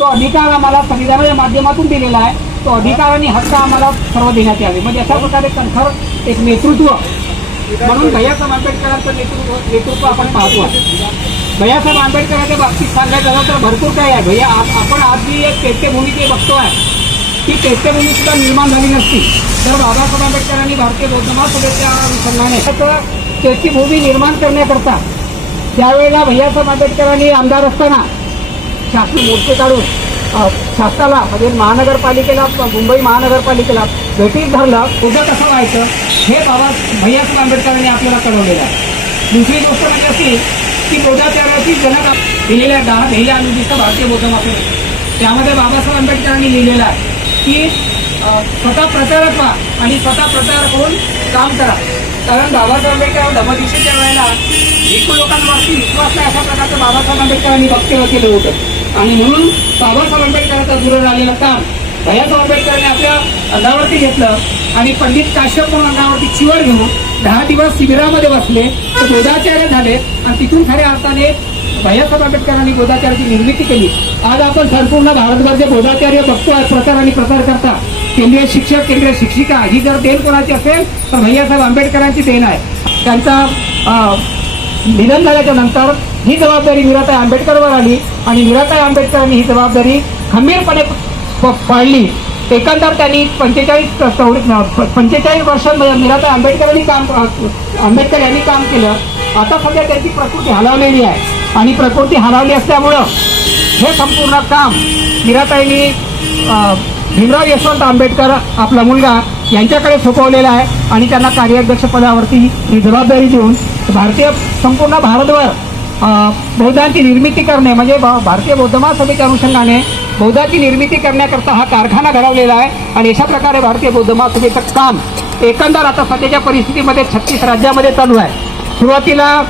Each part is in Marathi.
तो अधिकार आम्हाला संविधानाच्या माध्यमातून दिलेला आहे. तो अधिकार आणि हक्क आम्हाला सर्व देण्यात यावे. म्हणजे अशा प्रकारे कणखर एक नेतृत्व म्हणून भैयासाहेब आंबेडकरांचं नेतृत्व आपण पाहतो. भैयासाहेब आंबेडकरांच्या बाबतीत सांगायचं झालं तर भरपूर काही आहे. भैया आपण आज जी एक चैत्यभूमी जे बघतोय ती चैत्यभूमी सुद्धा निर्माण झाली नसती तर बाबासाहेब आंबेडकरांनी भारतीय बौद्ध महासभेच्या अनुषंगाने चैत्यभूमी निर्माण करण्याकरता त्यावेळेला भैयासाहेब आंबेडकरांनी आमदार असताना शासन मोर्चे काढून शासनाला म्हणजे महानगरपालिकेला मुंबई महानगरपालिकेला भेटीस धरलं. उद्या कसं व्हायचं हे भैयासाहेब आंबेडकरांनी आपल्याला कळवलेलं आहे. दुसरी गोष्ट म्हणजे अशी की बौद्धाचार्याची जनक दिलेल्या 10 ध्येय अनुदिष्ट भारतीय बौद्ध महासभा त्यामध्ये बाबासाहेब आंबेडकरांनी लिहिलेलं आहे की स्वतः प्रचारक व्हा आणि स्वतः प्रचार करून काम करा. कारण बाबासाहेब आंबेडकर धम्मदीक्षेच्या वेळेला एकूण लोकांवरती विश्वास नाही अशा प्रकारचं बाबासाहेब आंबेडकरांनी वक्तव्य केलं होतं आणि म्हणून बाबासाहेब आंबेडकरांचा दूर राहिलेलं काम भैयासाहेब आंबेडकरांनी आपल्या अंगावरती घेतलं आणि पंडित काश्यप म्हणून अंगावरती चिवड घेऊन 10 दिवस शिबिरामध्ये बसले ते बोधाचार्य झाले आणि तिथून खऱ्या अर्थाने भैयासाहेब आंबेडकरांनी बोधाचार्याची निर्मिती केली. आज आपण संपूर्ण भारतभरचे बोधाचार्य बघतोय प्रचार आणि प्रसार करता. केंद्रीय शिक्षक केंद्रीय शिक्षिका ही जर देण कोणाची असेल तर भैयासाहेब आंबेडकरांची देण आहे. त्यांचा निधन झाल्याच्या नंतर ही जबाबदारी मीराताई आंबेडकरवर आली आणि मीराताई आंबेडकरांनी ही जबाबदारी खंबीरपणे पाळली. एकंदर त्यांनी 45 वर्षांमध्ये मीराताई आंबेडकर यांनी काम केलं. आता सध्या त्यांची प्रकृती हलवलेली आहे आणि प्रकृती हलवली असल्यामुळं हे संपूर्ण काम मीराताईंनी भीमराव यशवंत आंबेडकर आपला मुलगा यांच्याकडे सोपवलेला आहे आणि त्यांना कार्याध्यक्ष पदावरती ही जबाबदारी देऊन संपूर्ण भारतभर बौद्धांची निर्मिती करणे म्हणजे भारतीय बौद्ध महासभेच्या अनुषंगाने बौद्धाची निर्मिती करण्याकरता हा कारखाना घडवलेला आहे. आणि अशा प्रकारे भारतीय बौद्ध महासभेचं काम एकंदर आता सध्याच्या परिस्थितीमध्ये 36 राज्यामध्ये चालू आहे. सुरुवातीला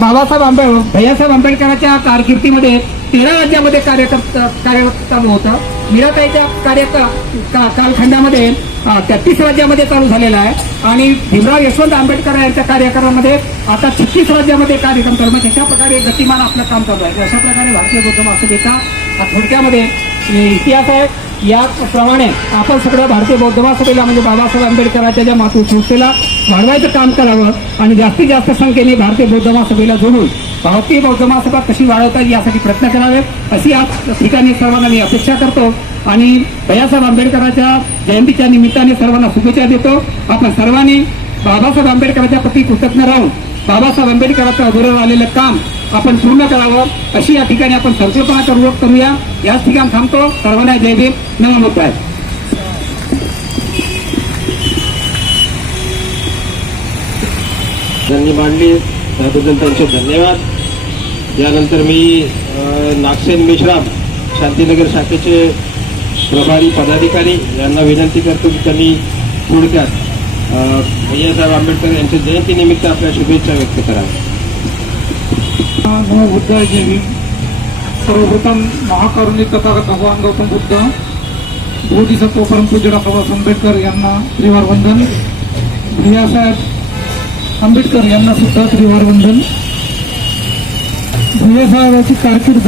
भैयासाहेब आंबेडकरांच्या कारकिर्दीमध्ये 13 राज्यामध्ये कार्यरत चालू होतं. मीराताईच्या कालखंडामध्ये 33 राज्यामध्ये चालू झालेला आहे आणि भीमराव यशवंत आंबेडकर यांच्या कार्यक्रमामध्ये आता 36 राज्यामध्ये कार्यक्रम चालू म्हणजे अशा प्रकारे गतिमान आपलं काम चालू आहे. अशा प्रकारे भारतीय बौद्ध महासभेचा थोडक्यामध्ये इतिहास आहे. याप्रमाणे आपण सगळं भारतीय बौद्ध महासभेला म्हणजे बाबासाहेब आंबेडकरांच्या ज्या मातृसंस्थेला वाढवायचं काम करावं आणि जास्तीत जास्त संख्येने भारतीय बौद्ध महासभेला जोडून भारतीय बौद्ध महासभा कशी वाढवता येईल यासाठी प्रयत्न करावे अशी या ठिकाणी सर्वांना मी अपेक्षा करतो आणि भैयासाहेब आंबेडकरांच्या जयंतीच्या निमित्ताने सर्वांना शुभेच्छा देतो. आपण सर्वांनी बाबासाहेब आंबेडकरांच्या प्रति कृतज्ञ राहून बाबासाहेब आंबेडकरांचं अधुरं राहिलेलं काम आपण पूर्ण करावं अशी या ठिकाणी आपण संकल्पना करूया. याच ठिकाणी थांबतो. सर्वांना जय भीम. नमो बुद्धाय. त्यांनी मांडली त्याबद्दल त्यांचे धन्यवाद. यानंतर मी नागसेन मेश्राम शांतीनगर शाखेचे प्रभारी पदाधिकारी यांना विनंती करतो की त्यांनी थोडक्यात भैयासाहेब आंबेडकर यांच्या जयंतीनिमित्त आपल्या शुभेच्छा व्यक्त कराव्या. नमो बुद्धाय. जय भीम. सर्वप्रथम महाकारुणिक तथागत भगवान गौतम बुद्ध बोधिसत्व परमपूज्य डॉ. बाबासाहेब आंबेडकर यांना त्रिवार वंदन. भैयासाहेब आंबेडकर यांना सुद्धा त्रिवार वंदन. भैयासाहेबांची कारकीर्द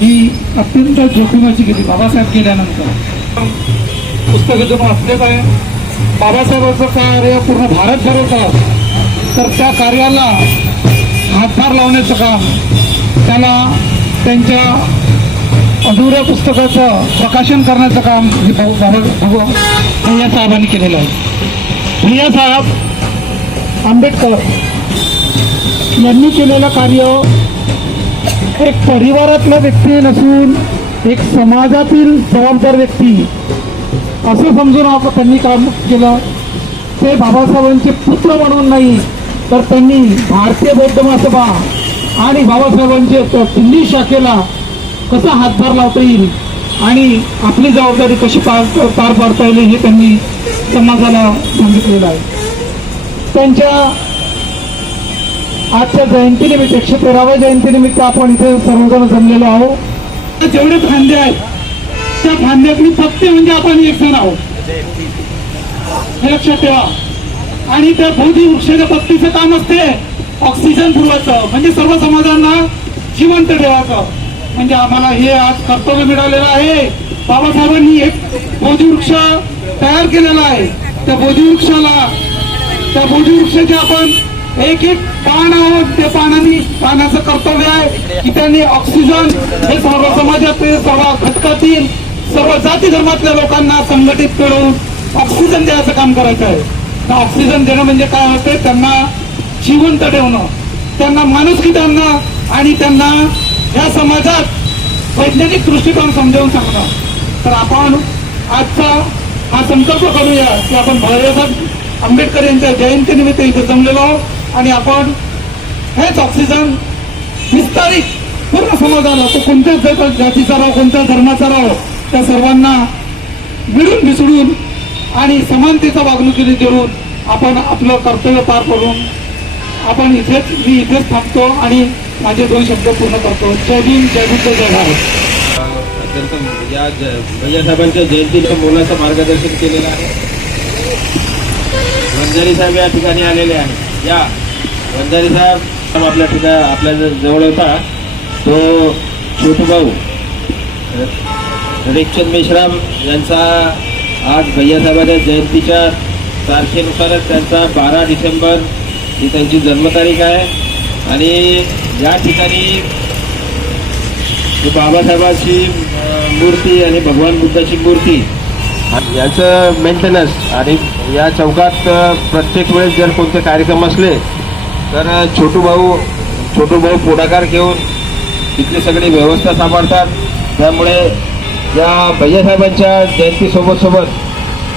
ही अत्यंत जोखीमाची गेली. बाबासाहेब गेल्यानंतर पुस्तकातून वाचलेलं आहे. बाबासाहेबांचं कार्य पूर्ण भारत ठरवतात तर त्या कार्याला हातभार लावण्याचं काम त्याला त्यांच्या अधुऱ्या पुस्तकाचं प्रकाशन करण्याचं काम भैयासाहेबांनी केलेलं आहे. भैयासाहेब आंबेडकर यांनी केलेलं कार्य एक परिवारातला व्यक्ती नसून एक समाजातील जबाबदार व्यक्ती असं समजून त्यांनी काम केलं. ते बाबासाहेबांचे पुत्र म्हणून नाही तर त्यांनी भारतीय बौद्ध महासभा आणि बाबासाहेबांचे दिल्ली शाखेला कसा हातभार लावता येईल आणि आपली जबाबदारी कशी पार पाडता येईल हे त्यांनी समाजाला सांगितलेलं आहे. त्यांच्या आजच्या जयंतीनिमित्त 113व्या जयंतीनिमित्त आपण इथे सर्वजण जमलेलो आहोत. जेवढे फांदे आहेत त्या फांद्यातली फक्त म्हणजे आपण एक जण आहोत हे लक्षात ठेवा. आणि त्या बोधी वृक्षाच्या पत्तीचं काम असते ऑक्सिजन पुरवायचं म्हणजे सर्व समाजांना जिवंत ठेवायचं. म्हणजे आम्हाला हे आज कर्तव्य मिळालेलं आहे. बाबासाहेबांनी एक बोधिवृक्ष तयार केलेला आहे. त्या बोधिवृक्षाचे आपण एक एक पान आहोत. त्या पानाचं कर्तव्य आहे की त्यांनी ऑक्सिजन हे सर्व समाजातील, सर्व घटकातील, सर्व जाती धर्मातल्या लोकांना संघटित करून ऑक्सिजन द्यायचं काम करायचं आहे. तर ऑक्सिजन देणं म्हणजे काय होते, त्यांना जिवंत ठेवणं, त्यांना माणुसकी देणं आणि त्यांना या समाजात वैज्ञानिक दृष्टिकोन समजावून सांगणं. तर आपण आजचा हा संकल्प करूया की आपण बाबासाहेब आंबेडकर यांच्या जयंतीनिमित्त इथे जमलेलो आहोत आणि आपण हेच ऑक्सिजन विस्तारित पूर्ण समाजाला, तो कोणत्याच जातीचा राहो, कोणत्या धर्माचा राहो, त्या सर्वांना मिळून मिसळून आणि समानतेचा वागणुकीने देऊन आपण आपलं कर्तव्य पार करून आपण मी इथेच थांबतो आणि माझे 2 शब्द पूर्ण करतो. जय भीम, जय बुद्ध, जय भारत. अत्यंत या भैयासाहेबांच्या जयंतीला मोलाचं मार्गदर्शन केलेलं आहे. वंजारी साहेब या ठिकाणी आलेले आहेत. या वंजारी साहेब आपल्या जवळ होता तो छोटू भाऊ रेखचंद मेश्राम यांचा आज भैयासाहेबांच्या जयंतीच्या तारखेनुसारच त्यांचा 12 डिसेंबर ही त्यांची जन्मतारीख आहे. आणि या ठिकाणी बाबासाहेबांची मूर्ती आणि भगवान बुद्धाची मूर्ती याचं मेंटेनन्स आणि या चौकात प्रत्येक वेळेस जर कोणते कार्यक्रम असले तर छोटू भाऊ पुढाकार घेऊन इथली सगळी व्यवस्था सांभाळतात. त्यामुळे या भैयासाहेबांच्या जयंतीसोबत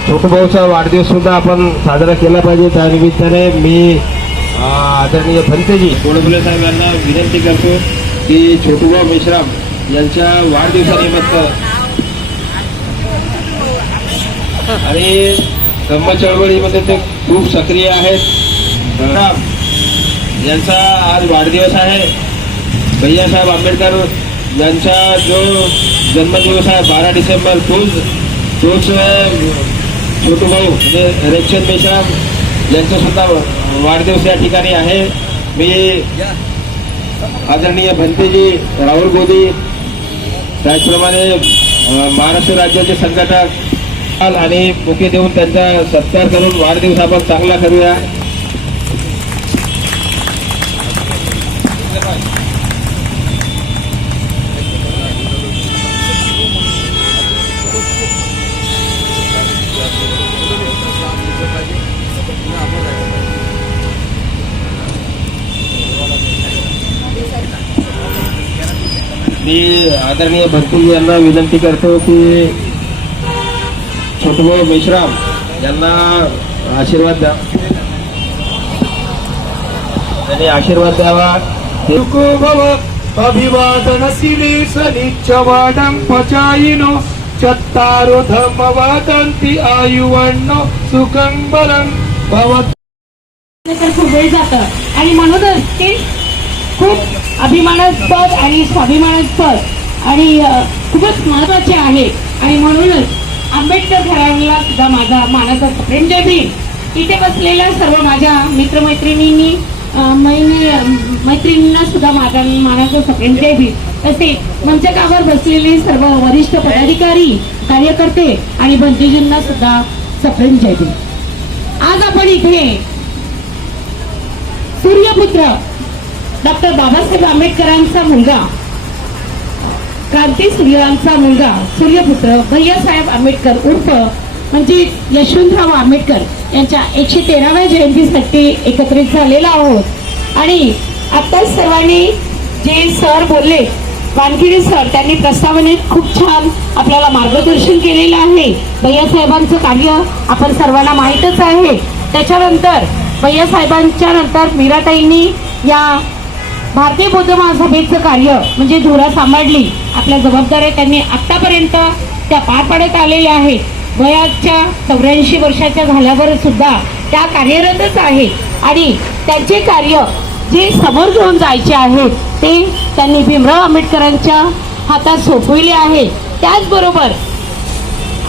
छोटू भाऊचा वाढदिवस सुद्धा आपण साजरा केला पाहिजे. त्या निमित्ताने मी आदरणीय भंतेजी गोडबोले साहेब यांना विनंती करतो की छोटूभाऊ मेश्राम यांच्या वाढदिवसानिमित्त आणि धम्म चळवळीमध्ये ते खूप सक्रिय आहेत. यांचा आज वाढदिवस आहे. भैयासाहेब आंबेडकर यांचा जो जन्मदिवस आहे 12 डिसेंबर तोच छोटू भाऊ म्हणजे रेखचंद मेश्राम यांचा सुद्धा वाढदिवस या ठिकाणी आहे. मी आदरणीय भंतेजी राहुल गोदी त्याचप्रमाणे महाराष्ट्र राज्याचे संघटक आणि बुके देऊन त्यांचा सत्कार करून वाढदिवस आपण चांगला करूया. मी आदरणीय भंतेजी यांना विनंती करतो की छोटूभाऊ मेश्राम यांना आशीर्वाद द्या. त्यांनी आशीर्वाद द्यावा. अभिवादनशीले सनिच्चवाडं पचायिनो चत्तारो धम्म वदन्ति आयुवन्नो सुखं बलं भवत्. तर खूप वेळ जातं आणि म्हणूनच ते खूप अभिमानास्पद आणि स्वाभिमानास्पद आणि खूपच महत्वाचे आहे. आणि म्हणूनच आंबेडकर घराण्याला सुद्धा माझा मानाचा प्रेम जय भीम. इथे बसलेल्या सर्व माझ्या मित्रमैत्रिणींनी मैत्रिणींना सुद्धा माझा मानाचा सप्रेम जय भीम. तसे मंचकावर बसलेले सर्व वरिष्ठ पदाधिकारी कार्यकर्ते आणि भंतेजींना सुद्धा सप्रेम जय भीम. आज आपण इथे सूर्यपुत्र डॉक्टर बाबासाहेब आंबेडकरांचा मुलगा, क्रांती सूर्यांचा मुलगा, सूर्यपुत्र भैयासाहेब आंबेडकर उर्फ म्हणजे यशवंतराव आंबेडकर यांच्या 113व्या जयंतीसाठी एकत्रित झालेला आहोत. आणि आत्ताच सर्वांनी जे सर बोलले, वानखिडे सर, त्यांनी प्रस्तावनेत खूप छान आपल्याला मार्गदर्शन केलेलं आहे. भैयासाहेबांचं कार्य आपण सर्वांना माहीतच आहे. त्याच्यानंतर भैयासाहेबांच्या नंतर मीराताईंनी या भारतीय बौद्ध महासभेचं कार्य म्हणजे धुरा सांभाळली. आपल्या जबाबदाऱ्या त्यांनी आतापर्यंत त्या पार पाडत आलेल्या आहेत. वयाच्या 84 वर्षाच्या झाल्यावर सुद्धा त्या कार्यरतच आहेत आणि त्यांचे कार्य जे समोर घेऊन जायचे आहेत ते त्यांनी भीमराव आंबेडकरांच्या हातात सोपविले आहे. त्याचबरोबर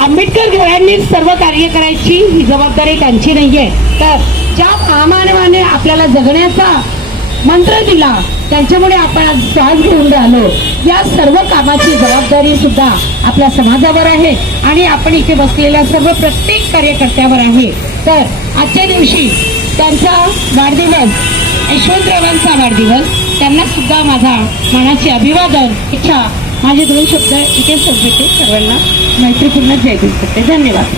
आंबेडकर घराण्यांनी सर्व कार्य करायची ही जबाबदारी त्यांची नाही आहे. तर ज्या महामानवाने आपल्याला जगण्याचा मंत्र दिला त्यांच्यामुळे आपण आज श्वास घेऊन राहिलो. या सर्व कामाची जबाबदारी सुद्धा आपल्या समाजावर आहे आणि आपण इथे बसलेल्या सर्व प्रत्येक कार्यकर्त्यावर आहे. तर आजच्या दिवशी त्यांचा वाढदिवस, यशवंतरावांचा वाढदिवस, त्यांना सुद्धा माझा मनाचे अभिवादन, इच्छा, माझे 2 शब्द इथे संपवते. सर्वांना मैत्रीपूर्ण जय गुरु करते. धन्यवाद.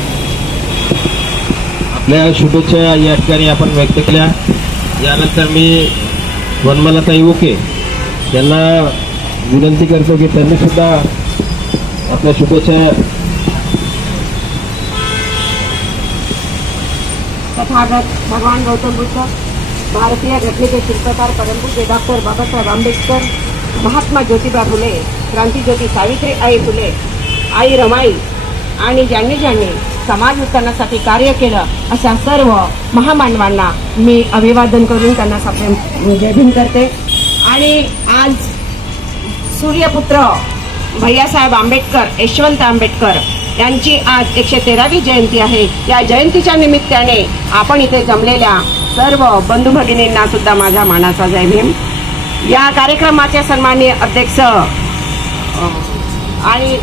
आपल्या शुभेच्छा या ठिकाणी आपण व्यक्त केल्या. यानंतर मी वनमालाताई ओके यांना विनंती करतो की त्यांनी सुद्धा आपल्या शुभेच्छा. तथागत भगवान गौतम बुद्ध, भारतीय घटनेचे शिल्पकार परमपूज्य डॉक्टर बाबासाहेब आंबेडकर, महात्मा ज्योतिबा फुले, क्रांतीज्योती सावित्रीबाई फुले, आई रमाई आणि ज्यांनी समाज उत्थानासाठी कार्य केलं अशा सर्व महामानवांना मी अभिवादन करून त्यांना जय भीम करते. आणि आज सूर्यपुत्र भैयासाहेब आंबेडकर, यशवंत आंबेडकर यांची आज 113वी जयंती आहे. या जयंतीच्या निमित्ताने आपण इथे जमलेल्या सर्व बंधू भगिनींना सुद्धा माझ्या मानाचा जय भीम. या कार्यक्रमाचे सन्माननीय अध्यक्ष आणि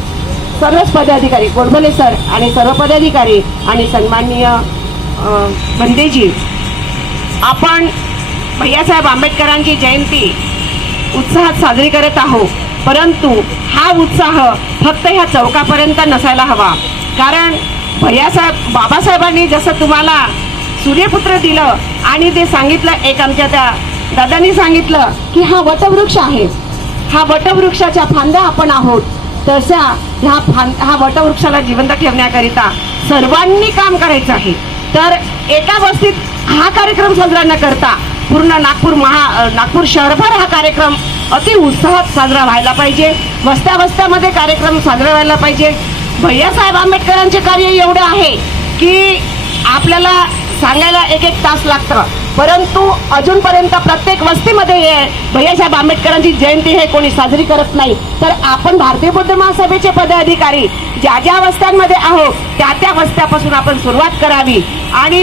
सर्वच पदाधिकारी, गोडबोले सर आणि सर्व पदाधिकारी आणि सन्माननीय बंदेजी, आपण भैयासाहेब आंबेडकरांची जयंती उत्साहात साजरी करत आहोत. परंतु हा उत्साह फक्त ह्या चौकापर्यंत नसायला हवा. कारण बाबासाहेबांनी जसं तुम्हाला सूर्यपुत्र दिलं आणि ते सांगितलं, एक आमच्या त्या दादांनी सांगितलं की हा वटवृक्ष आहे, हा वटवृक्षाच्या फांद्या आपण आहोत. तशा हा वटवृक्षाला जिवंत ठेवण्याकरिता सर्वांनी काम करायचं आहे. तर एका वस्तीत हा कार्यक्रम साजरा न करता पूर्ण नागपूर शहरभर हा कार्यक्रम अति उत्साहात साजरा व्हायला पाहिजे. वस्त्यामध्ये कार्यक्रम साजरा व्हायला पाहिजे. भैयासाहेब आंबेडकरांचे कार्य एवढे आहे की आपल्याला सांगायला 1-1 तास लागतं. परंतु अजूनपर्यंत प्रत्येक वस्तीमध्ये भैयासाहेब आंबेडकरांची जयंती हे कोणी साजरी करत नाही. तर आपण भारतीय बौद्ध महासभेचे पदाधिकारी ज्या वस्त्यांमध्ये आहोत त्या वस्त्यापासून आपण सुरुवात करावी आणि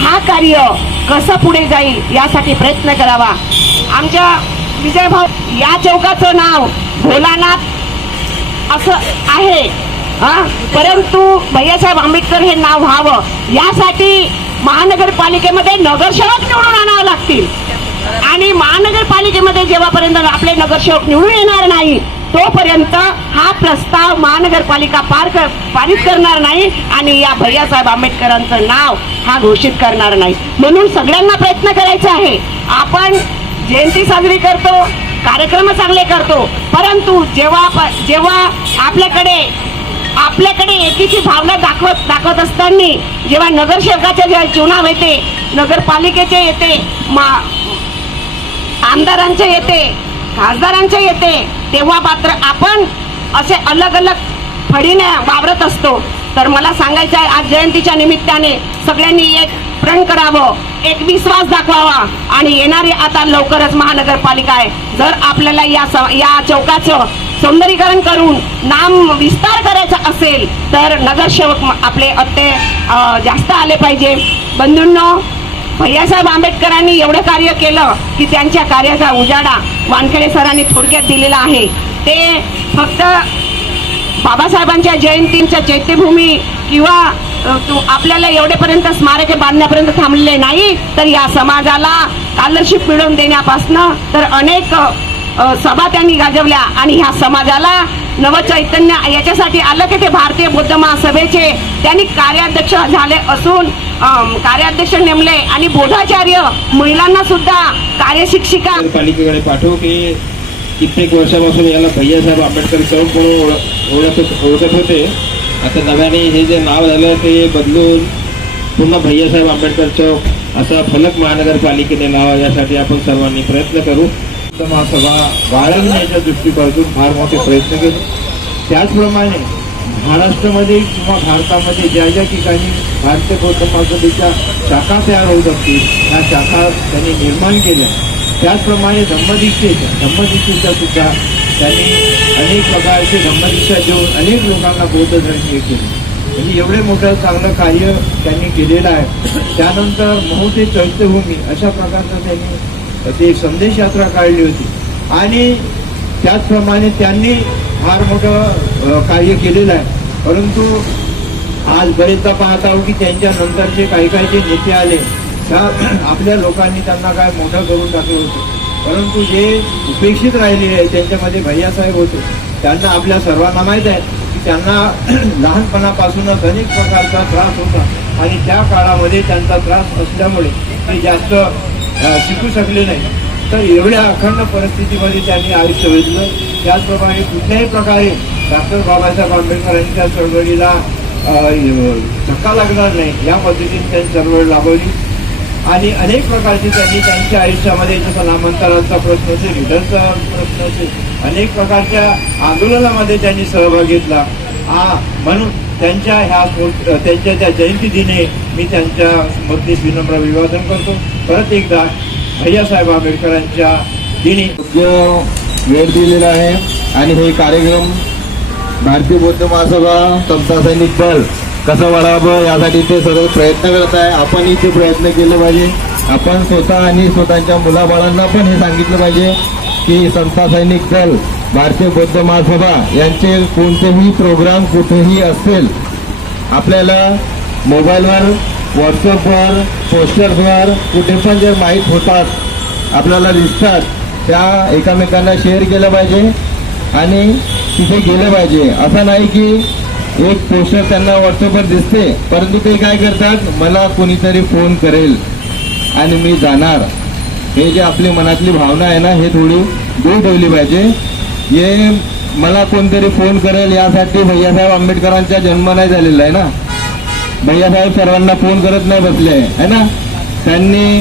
हा कार्य कसं पुढे जाईल यासाठी प्रयत्न करावा. आमच्या विजयभाऊ या चौकाचं नाव भोलानाथ असं आहे, परंतु भैयासाहेब आंबेडकर हे नाव व्हावं यासाठी महानगरपालिकेमध्ये नगरसेवक निवडून आणावे लागतील. आणि महानगरपालिकेमध्ये जेव्हापर्यंत आपले नगरसेवक निवडून येणार नाही तोपर्यंत हा प्रस्ताव महानगरपालिका पारित करणार नाही आणि या भैयासाहेब आंबेडकरांचं नाव हा घोषित करणार नाही. म्हणून सगळ्यांना प्रयत्न करायचा आहे. आपण जयंती साजरी करतो, कार्यक्रम चांगले करतो, परंतु जेव्हा आपल्याकडे एकीची भावना दाखवत असताना जेव्हा नगरसेवकाच्या चुनाव येते, नगरपालिकेचे येते, आमदारांचे येते, खासदारांचे येते, तेव्हा मात्र आपण असे अलग फळीने वावरत असतो. तर मला सांगायचं आहे, आज जयंतीच्या निमित्ताने सगळ्यांनी एक प्रण करावं, एक विश्वास दाखवावा आणि येणारी आता लवकरच महानगरपालिका आहे. जर आपल्याला या चौकाचं सौंदर्यीकरण करून नाम विस्तार करायचा असेल तर नगरसेवक आपले अट्टे जास्त आले पाहिजे. बंधूंनो, भैयासाहेब आंबेडकरांनी एवढं कार्य केलं की त्यांच्या कार्याचा उजाडा वानखेडे सरांनी थोडक्यात दिलेला आहे. ते फक्त बाबासाहेबांच्या जयंतीच्या चैत्यभूमी किंवा आपल्याला एवढेपर्यंत स्मारके बांधण्यापर्यंत थांबलेले नाही, तर या समाजाला स्कॉलरशिप मिळवून देण्यापासनं तर अनेक सभा त्यांनी गाजवल्या आणि ह्या समाजाला नवचैतन्य याच्यासाठी आलं की ते भारतीय बौद्ध महासभेचे त्यांनी कार्याध्यक्ष झाले असून कार्याध्यक्ष नेमले आणि बोधाचार्य महिलांना सुद्धा कार्यशिक्षिका पालिकेकडे पाठवू की कित्येक वर्षापासून याला भैयासाहेब आंबेडकर चौक म्हणून ओळखत होते. आता नव्याने हे जे नाव झालं ते बदलून पुन्हा भैयासाहेब आंबेडकर चौक असा फलक महानगरपालिकेने लावा यासाठी आपण सर्वांनी प्रयत्न करू. महासभा वाढवण्याच्या दृष्टीकोनातून फार मोठे प्रयत्न केले. त्याचप्रमाणे महाराष्ट्रामध्ये किंवा भारतामध्ये ज्या ठिकाणी भारतीय बौद्ध महासभेच्या शाखा तयार होत असतील त्या शाखा त्यांनी निर्माण केल्या. त्याचप्रमाणे धम्मदीक्षेच्या सुद्धा त्यांनी अनेक प्रकारचे धम्मदीक्षा देऊन अनेक लोकांना बौद्ध धर्म केले. म्हणजे एवढे मोठं चांगलं कार्य त्यांनी केलेलं आहे. त्यानंतर महोते चैत्यभूमी अशा प्रकारचा त्यांनी ते संदेश यात्रा काढली होती. आणि त्याचप्रमाणे त्यांनी फार मोठं कार्य केलेलं आहे. परंतु आज बरेचदा पाहत आहोत की त्यांच्या नंतरचे काही काही जे नेते आले त्या आपल्या लोकांनी त्यांना काय मोठं करून टाकलं होतं. परंतु जे उपेक्षित राहिलेले आहे त्यांच्यामध्ये भैयासाहेब होते. त्यांना आपल्या सर्वांना माहीत आहे की त्यांना लहानपणापासूनच अनेक प्रकारचा त्रास होता आणि त्या काळामध्ये त्यांचा त्रास असल्यामुळे ते जास्त शिकू शकले नाही. तर एवढ्या अखंड परिस्थितीमध्ये त्यांनी आयुष्य वेधलं. त्याचप्रमाणे कुठल्याही प्रकारे डॉक्टर बाबासाहेब आंबेडकरांच्या चळवळीला धक्का लागणार नाही या पद्धतीने त्यांनी चळवळ राबवली आणि अनेक प्रकारचे त्यांनी त्यांच्या आयुष्यामध्ये जसं नामांतरांचा प्रश्न असेल, रिटर्नचा प्रश्न असेल, अनेक प्रकारच्या आंदोलनामध्ये त्यांनी सहभाग घेतला. म्हणून त्यांच्या त्या जयंती दिनी मी त्यांच्या स्मृतीस विनम्र अभिवादन करतो. परत एकदा भैयासाहेब आंबेडकरांच्या दिनी वेळ दिलेला आहे आणि हे कार्यक्रम भारतीय बौद्ध महासभा समता सैनिक दल कसं वाढावं यासाठी ते सर्व प्रयत्न करत आहे. आपणही ते प्रयत्न केले पाहिजे. आपण स्वतः आणि स्वतःच्या मुलाबाळांना पण हे सांगितलं पाहिजे की समता सैनिक दल भारतीय बौद्ध महासभा यांचे कोणतेही प्रोग्राम कुठेही असेल आपल्याला मोबाईलवर, व्हॉट्सअपवर, पोस्टर्सवर कुठे पण जर माहीत होतात आपल्याला दिसतात त्या एकामेकांना शेअर केलं पाहिजे आणि तिथे गेलं पाहिजे. असं नाही की एक पोस्टर त्यांना व्हॉट्सअपवर दिसते परंतु ते काय करतात, मला कोणीतरी फोन करेल आणि मी जाणार. हे जे आपली मनातली भावना आहे ना हे थोडी दूर ठेवली पाहिजे. हे मला कोणतरी फोन करेल यासाठी भैयासाहेब आंबेडकरांचा जन्म नाही झालेला आहे ना. भैयासाहेब सर्वांना फोन करत नाही बसले आहे ना. त्यांनी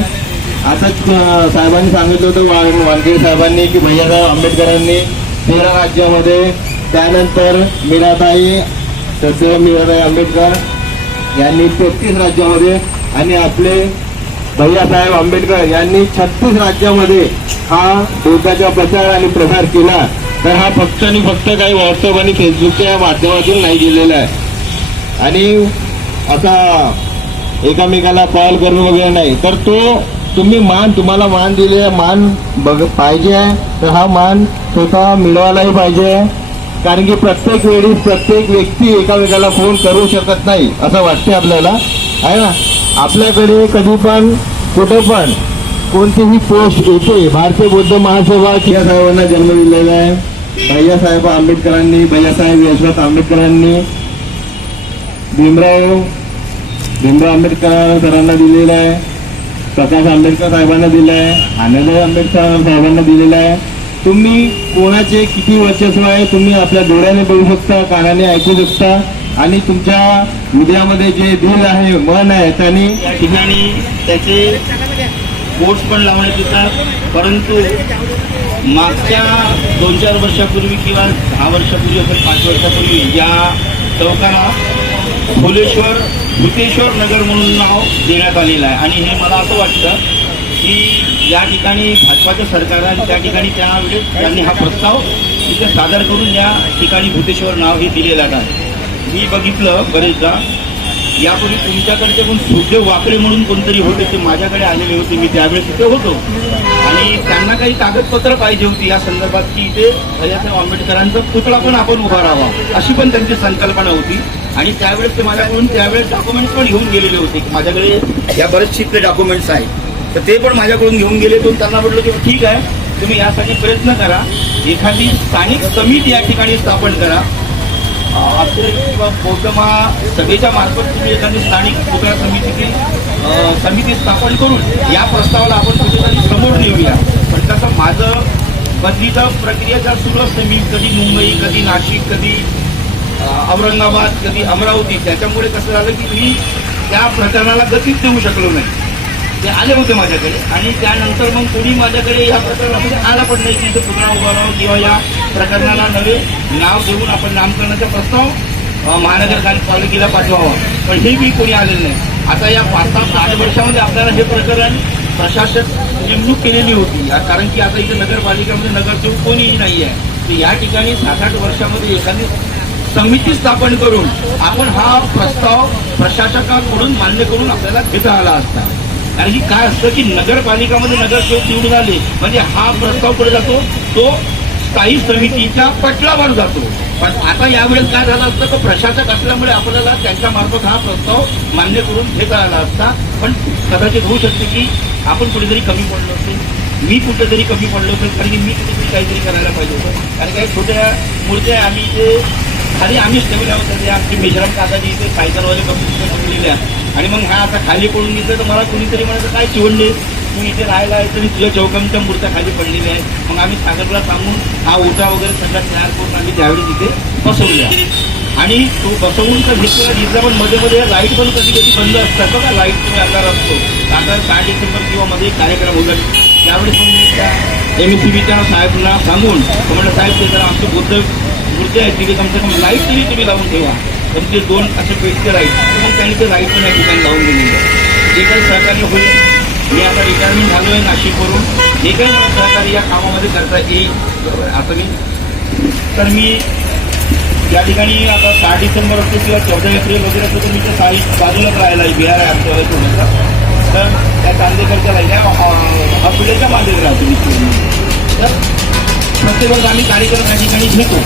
आताच साहेबांनी सांगितलं होतं वानखेडे साहेबांनी की भैयासाहेब आंबेडकरांनी 13 राज्यामध्ये, त्यानंतर मीराताई आंबेडकर यांनी 33 राज्यामध्ये आणि आपले भैयासाहेब आंबेडकर यांनी 36 राज्यामध्ये हा बौद्धाचा प्रचार आणि प्रसार केला. तर हा फक्त आणि फक्त काही व्हॉट्सअप आणि फेसबुकच्या माध्यमातून नाही गेलेला आहे. आणि आता एकामेकाला कॉल करून वगैरे नाही. तर तो तुम्हाला मान दिले, मान पाहिजे आहे तर हा मान स्वतः मिळवायलाही पाहिजे. कारण की प्रत्येक वेळी प्रत्येक व्यक्ती एकामेकाला फोन करू शकत नाही असं वाटते आपल्याला आहे ना. आपल्याकडे कधी पण कुठं पण कोणतीही पोस्ट येते. भारतीय बौद्ध महासभा साहेबांना जन्म दिलेला आहे. भैयासाहेब यशवंत आंबेडकरांनी भीमराव आंबेडकर सरांना दिलेला आहे. प्रकाश आंबेडकर साहेबांना दिला आहे. आनंदराव आंबेडकर साहेबांना दिलेला आहे. तुम्ही कोणाचे किती वर्चस्व आहे तुम्ही आपल्या डोळ्याने बघू शकता, कानाने ऐकू शकता आणि तुमच्या हृदयामध्ये जे दिल आहे, मन आहे त्यांनी या ठिकाणी त्याचे बोर्ड्स पण लावण्यात येतात. परंतु मागच्या 2-4 वर्षापूर्वी किंवा 10 वर्षापूर्वी असेल 5 वर्षापूर्वी या चौकाला भूतेश्वर नगर म्हणून नाव देण्यात आलेलं आहे. आणि हे मला असं वाटतं की या ठिकाणी भाजपाचं सरकार आहे त्या ठिकाणी त्यावेळेस त्यांनी हा प्रस्ताव तिथे सादर करून या ठिकाणी भूतेश्वर नाव हे दिलेलं आहे. मी बघितलं बरेचदा यापूर्वी तुमच्याकडचे पण सुखदेव वाकडे म्हणून कोणतरी होते, ते माझ्याकडे आलेले होते. मी त्यावेळेस तिथे होतो आणि त्यांना काही कागदपत्र पाहिजे होती या संदर्भात की इथे भैयासाहेब आंबेडकरांचा पुतळा पण आपण उभा राहावा अशी पण त्यांची संकल्पना होती. आणि त्यावेळेस ते माझ्याकडून त्यावेळेस डॉक्युमेंट्स पण घेऊन गेलेले होते की माझ्याकडे या बरेचसे डॉक्युमेंट्स आहेत. तर ते पण माझ्याकडून घेऊन गेले. तो त्यांना म्हटलं की ठीक आहे तुम्ही यासाठी प्रयत्न करा, एखादी स्थानिक समिती या ठिकाणी स्थापन करा. किंवा बौद्ध महासभेच्या मार्फत तुम्ही एखादी स्थानिक पुतळा समिती स्थापन करून या प्रस्तावाला आपण कुठेतरी समोर नेऊया. पण तसं माझं बदलीचं प्रक्रिया जर सुरू असते, मी कधी मुंबई, कधी नाशिक, कधी औरंगाबाद, कधी अमरावती, त्याच्यामुळे कसं झालं की मी त्या प्रकरणाला गतीच देऊ शकलो नाही. ते आले होते माझ्याकडे आणि त्यानंतर मग कोणी माझ्याकडे या प्रकरणामध्ये आला पण नाही की इथे पुतळा उभा राहावं किंवा या प्रकरणाला नवे नाव देऊन आपण नामकरणाचा प्रस्ताव महानगरपालिकेला पाठवावा. पण हे बी कोणी आलेलं नाही. आता या 5-8 वर्षामध्ये आपल्याला हे प्रकरण प्रशासक नेमणूक केलेली होती. कारण की आता इथे नगरपालिकेमध्ये नगरसेवक कोणीही नाही आहे. तर या ठिकाणी 7-8 वर्षामध्ये एखादी समिती स्थापन करून आपण हा प्रस्ताव प्रशासकाकडून मान्य करून आपल्याला घेता आला असता. कारण की काय असतं की नगरपालिकामध्ये नगरसेवक निवडून आले म्हणजे हा प्रस्ताव पुढे जातो, तो स्थायी समितीच्या पटलावर जातो. पण आता यावेळेस काय झालं असतं की प्रशासक असल्यामुळे आपल्याला त्यांच्या मार्फत हा प्रस्ताव मान्य करून घेता आला असता. पण कदाचित होऊ शकते की आपण कुठेतरी कमी पडलो असेल, मी कुठेतरी कमी पडलो असेल, कारण की मी कुठेतरी काहीतरी करायला पाहिजे होतं. कारण काही छोट्या मूर्त्या आम्ही इथे खाली आम्हीच ठेवल्या होत्या, ते आमची मेश्राम काकाजी इथे सायकलवाले कंपनीच्या ठेवलेल्या. आणि मग हा आता खाली पडून घेतलं तर मला कोणीतरी म्हणायचं काय चिवडले तू इथे राहायला आहे तरी तुझ्या चौकांच्या मूर्त्या खाली पडलेल्या आहेत. मग आम्ही सागरला सांगून हा ओटा वगैरे सगळा तयार करून आम्ही त्यावेळी तिथे बसवल्या. आणि तो बसवून तर घेतला पण मध्ये मध्ये लाईट पण कधी कधी बंद असतात बघा, लाईट तुम्ही आकार असतो. आता 6 डिसेंबर किंवा मध्ये कार्यक्रम होता त्यावेळेस पण मी त्या MSCBच्या साहेबांना सांगून म्हटलं साहेब ते जरा आमचं मूर्ती आहे तिथे कमसे कम लाईट तरी तुम्ही लावून ठेवा. पण ते 2 असे पेटचे लाईट, मग त्यांनी ते लाईट पण या ठिकाणी लावून दिलेलं आहे. जे काही सहकार्य होईल, मी आता रिटायरमेंट झालो आहे नाशिकवरून, जे काही मला सहकार्य या कामामध्ये करता येईल आता मी या ठिकाणी आता 6 डिसेंबर असतो किंवा 14 एप्रिल वगैरे असतो तर मी त्या बाजूलाच राहायला आहे, बिहार आहे आमच्या थोडंसं. तर त्या चांदेकरच्या लाईन हॉस्पिटलच्या मागे राहतो मी. तर प्रत्येक वेळेस आम्ही कार्यक्रम या ठिकाणी घेतो.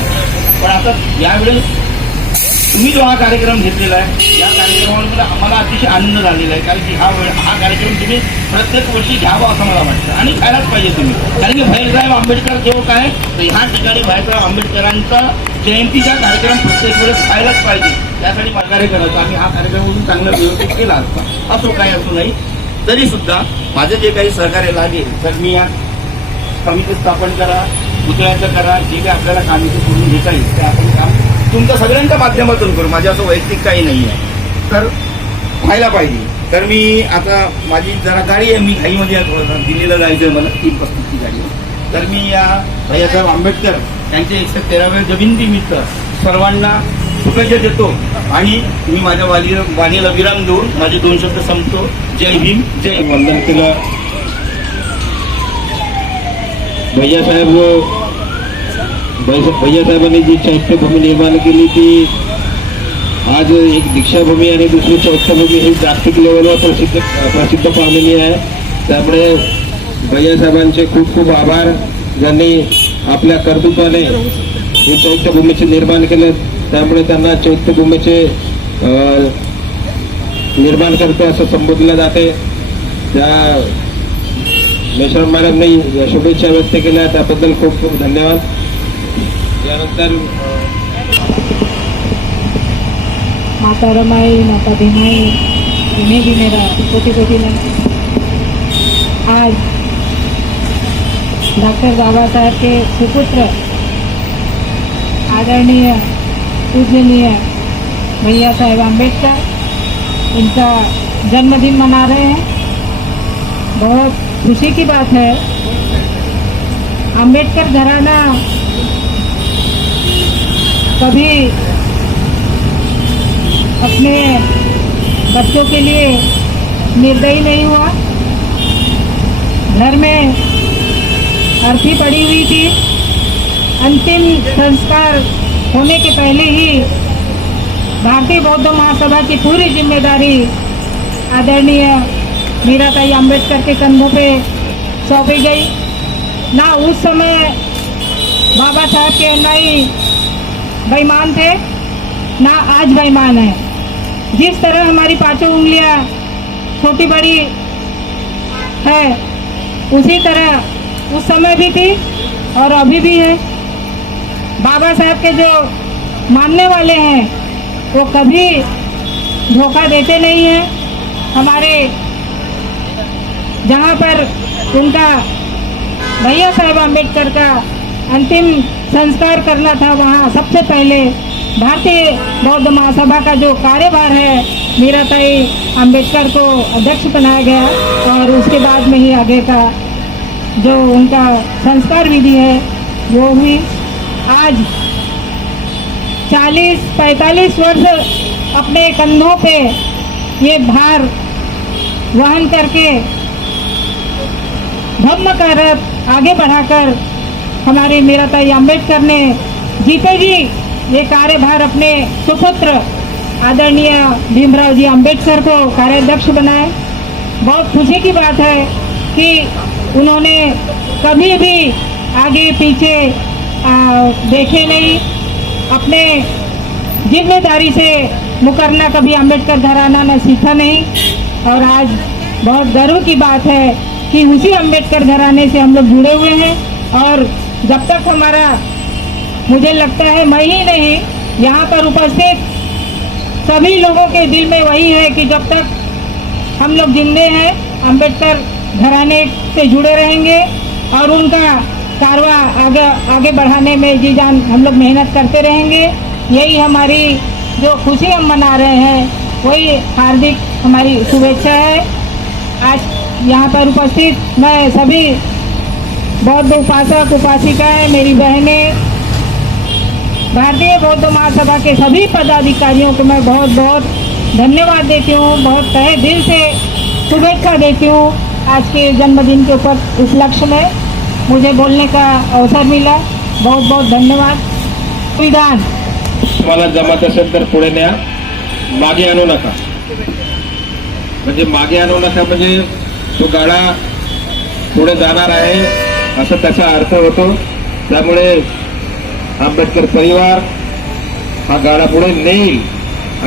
पण आता यावेळेस तुम्ही जो हा कार्यक्रम घेतलेला आहे या कार्यक्रमामुळे आम्हाला अतिशय आनंद झालेला आहे. कारण की हा कार्यक्रम तुम्ही प्रत्येक वर्षी घ्यावा असं मला वाटतं आणि खायलाच पाहिजे तुम्ही. कारण की भैरसाहेब आंबेडकर जो काय तर ह्या ठिकाणी भैरसाहेब आंबेडकरांचा जयंतीचा कार्यक्रम प्रत्येक वेळेस खायलाच पाहिजे. त्यासाठी प्रकारे करायचं आम्ही हा कार्यक्रम चांगला व्यवस्थित केला असता. असो काय असो नाही तरी सुद्धा माझं जे काही सहकार्य लागेल तर मी या समिती स्थापन करा, पुतळ्याचं करा, जे काही आपल्याला काम इथे करून घेता येईल ते आपण काम तुमच्या सगळ्यांच्या माध्यमातून करू. माझ्या असं वैयक्तिक काही नाही आहे तर व्हायला पाहिजे. तर मी आता माझी जरा गाडी आहे, मी घाईमध्ये थोडंसं दिल्लीला जायचं आहे मला 3:35ची गाडी आहे. तर मी या भैयासाहेब आंबेडकर यांच्या 113व्या जयंतीनिमित्त सर्वांना शुभेच्छा देतो आणि मी माझ्या वाणीला विराम देऊन माझे 2 शब्द संपतो. जय भीम, जय वंदन केलं. भैयासाहेबांनी जी चैत्यभूमी निर्माण केली ती आज एक दीक्षाभूमी आणि दुसरी चैत्यभूमी ही जागतिक लेवलवर प्रसिद्ध पावलेली आहे. त्यामुळे भैयासाहेबांचे खूप खूप आभार, ज्यांनी आपल्या कर्तृत्वाने हे चैत्यभूमीचे निर्माण केले. त्यामुळे त्यांना चैत्यभूमीचे निर्माण करते असं संबोधलं जाते. त्या मेश्राम मॅडमनी शुभेच्छा व्यक्त केल्या त्याबद्दल खूप खूप धन्यवाद. यानंतर माता रमाई, माता भीमाई, इन्हें भी मेरा कोटि कोटि नमन. आज डॉक्टर बाबा साहब के सुपुत्र आदरणीय पूजनीय भैया साहेब आम्बेडकर इनका जन्मदिन मना रहे हैं. बहुत खुशी की बात है. आम्बेडकर घराना कभी अपने बच्चों के लिए निर्दयी नहीं हुआ. घर में अर्थी पड़ी हुई थी. अंतिम संस्कार होने के पहले ही भारतीय बौद्ध महासभा की पूरी जिम्मेदारी आदरणीय मीराताई आम्बेडकर के कंधों पे सौंपी गई. ना उस समय बाबा साहब के अनुयायी बेईमान थे, ना आज बेईमान है. जिस तरह हमारी 5 उंगलियां छोटी बड़ी है उसी तरह उस समय भी थी और अभी भी है. बाबा साहब के जो मानने वाले हैं वो कभी धोखा देते नहीं हैं. हमारे जहाँ पर उनका भैया साहेब आम्बेडकर का अंतिम संस्कार करना था वहाँ सबसे पहले भारतीय बौद्ध महासभा का जो कार्यभार है मीराताई आम्बेडकर को अध्यक्ष बनाया गया और उसके बाद में ही आगे का जो उनका संस्कार विधि है वो हुई. आज 40-45 वर्ष अपने कंधों पे ये भार वहन करके धम्म का रथ आगे बढ़ाकर हमारे मीराताई आम्बेडकर ने जीते जी ये कार्यभार अपने सुपुत्र आदरणीय भीमराव जी आम्बेडकर को कार्याध्यक्ष बनाए. बहुत खुशी की बात है कि उन्होंने कभी भी आगे पीछे देखे नहीं, अपने जिम्मेदारी से मुकरना कभी अम्बेडकर घराना ने सीखा नहीं। और आज बहुत गर्व की बात है कि उसी अम्बेडकर घराने से हम लोग जुड़े हुए हैं। और जब तक हमारा, मुझे लगता है मैं ही नहीं, यहाँ पर उपस्थित सभी लोगों के दिल में वही है कि जब तक हम लोग जिंदे हैं अम्बेडकर घराने से जुड़े रहेंगे और उनका कारवा आगे बढ़ाने में जी जान हम लोग मेहनत करते रहेंगे। यही हमारी जो खुशी हम मना रहे हैं, वही हार्दिक हमारी शुभेच्छा है। आज यहाँ पर उपस्थित मैं सभी बौद्ध उपासक उपासिकाएं, मेरी बहनें, भारतीय बौद्ध महासभा के सभी पदाधिकारियों को मैं बहुत बहुत धन्यवाद देती हूँ, बहुत तहे दिल से शुभेच्छा देती हूँ। आज के जन्मदिन के ऊपर उपलक्ष्य में मुझे बोलने का अवसर मिला, बहुत बहुत धन्यवाद। विधान तुम्हाला जमत असेल तर पुढे न्या, मागे आणू नका. म्हणजे मागे आणू नका म्हणजे तो गाडा पुढे जाणार आहे असं त्याचा अर्थ होतो. त्यामुळे आंबेडकर परिवार हा गाडा पुढे नेईल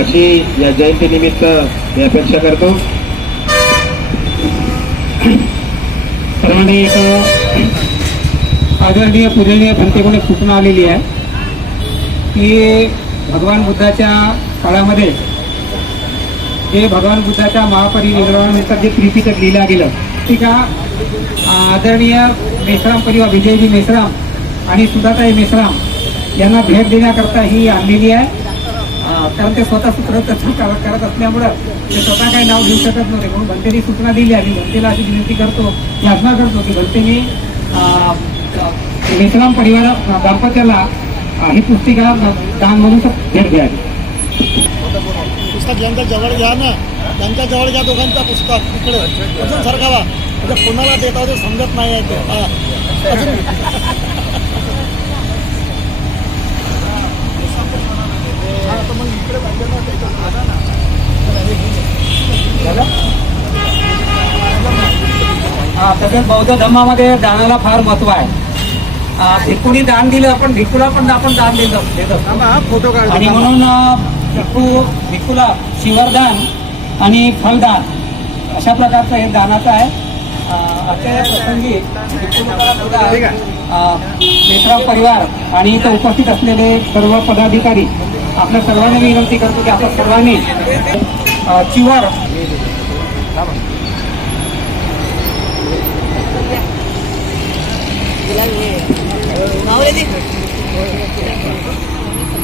अशी या जयंतीनिमित्त मी अपेक्षा करतो. सर्वांनी एक आदरणीय पूजनीय भंतेकडून सूचना आलेली आहे की भगवान बुद्धाच्या काळामध्ये जे भगवान बुद्धाच्या महापरिनिर्वाणानंतर जे त्रिपिटक लिहिलं गेलं, ठीक आहे, आदरणीय मेश्राम परिवार, विजयजी मेश्राम आणि सुधाताई मेश्राम यांना भेट देण्याकरता ही आणलेली आहे. कारण ते स्वतः सूत्र करत असल्यामुळं ते स्वतः काही नाव घेऊ शकत नव्हते, म्हणून भंतेनी सूचना दिली आहे. मी भंतेला अशी विनंती करतो, याचना करतो की भंतेनी मेश्राम परिवार दाम्पत्याला ही पुस्तिका दान म्हणून भेट द्यावी. पुस्तक यांच्या जवळ घ्या ना, त्यांच्या जवळ घ्या दोघांचं पुस्तक, इकडे अजून सरकावा, म्हणजे कोणाला देता ते समजत नाही आहे ते. अजून तसेच बौद्ध धर्मामध्ये दानाला फार महत्व आहे. भिक्खूंनी दान दिलं, पण भिक्खूला पण आपण दान देतो आणि म्हणून भिक्खूला शिवरदान आणि फलदान अशा प्रकारचं हे दानाचं आहे. आजच्या प्रसंगी मेश्राम परिवार आणि इथं उपस्थित असलेले सर्व पदाधिकारी आपल्या सर्वांनी विनंती करतो की आपण सर्वांनी चिवर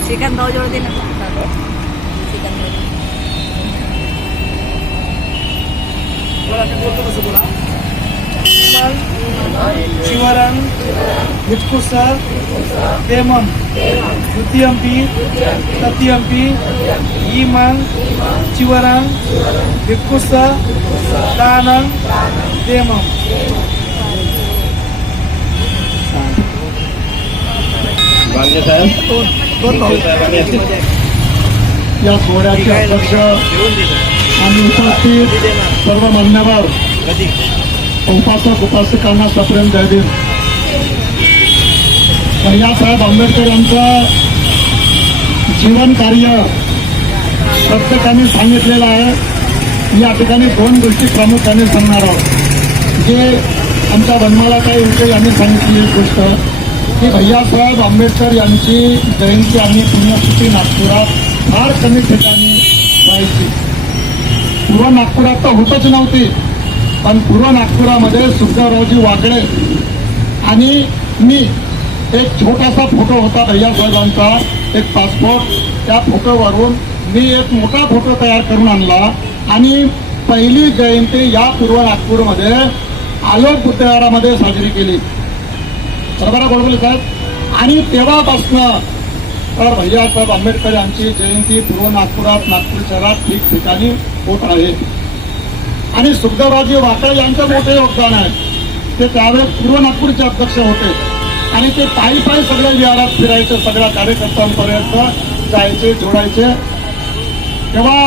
श्रीकांत भाऊ जोड़ देना. शिवरन भिक्खुसर देमन द्वितीयंपी तृतीयंपी ईमन चिवरन भिक्खुसर दानन देमन. वांगे साहेबांनी असेल. या सोहळ्याचे अध्यक्ष आणि उपस्थित सर्व मान्यवर उपासक उपासिकांना सप्रेम जयदेव. भैयासाहेब आंबेडकर यांचं जीवन कार्य प्रत्येकाने सांगितलेलं आहे. या ठिकाणी दोन गोष्टी प्रामुख्याने सांगणार आहोत. जे आमच्या वनमाला ताई होते यांनी सांगितलेली गोष्ट की भैयासाहेब आंबेडकर यांची जयंती आणि पुण्यतिथी नागपुरात फार कमी ठिकाणी व्हायची. पूर्व नागपुरात तर होतच नव्हती, पण पूर्व नागपुरामध्ये सुखदेवरावजी वाकडे आणि मी एक छोटासा फोटो होता भैयासाहेबांचा, एक पासपोर्ट, त्या फोटोवरून मी एक मोठा फोटो तयार करून आणला आणि पहिली जयंती या पूर्व नागपूरमध्ये आलोक बुद्धविहारामध्ये साजरी केली. बरोबर बोलले साहेब. आणि तेव्हापासनं तर भैयासाहेब आंबेडकर यांची जयंती पूर्व नागपुरात, नागपूर शहरात ठिकठिकाणी होत आहे. आणि सुखदेवरावजी वाकळे यांचं मोठे योगदान आहे. ते त्यावेळेस पूर्व नागपूरचे अध्यक्ष होते आणि ते पायी पायी सगळ्या विहारात फिरायचे, सगळ्या कार्यकर्त्यांपर्यंत जायचे, जोडायचे. तेव्हा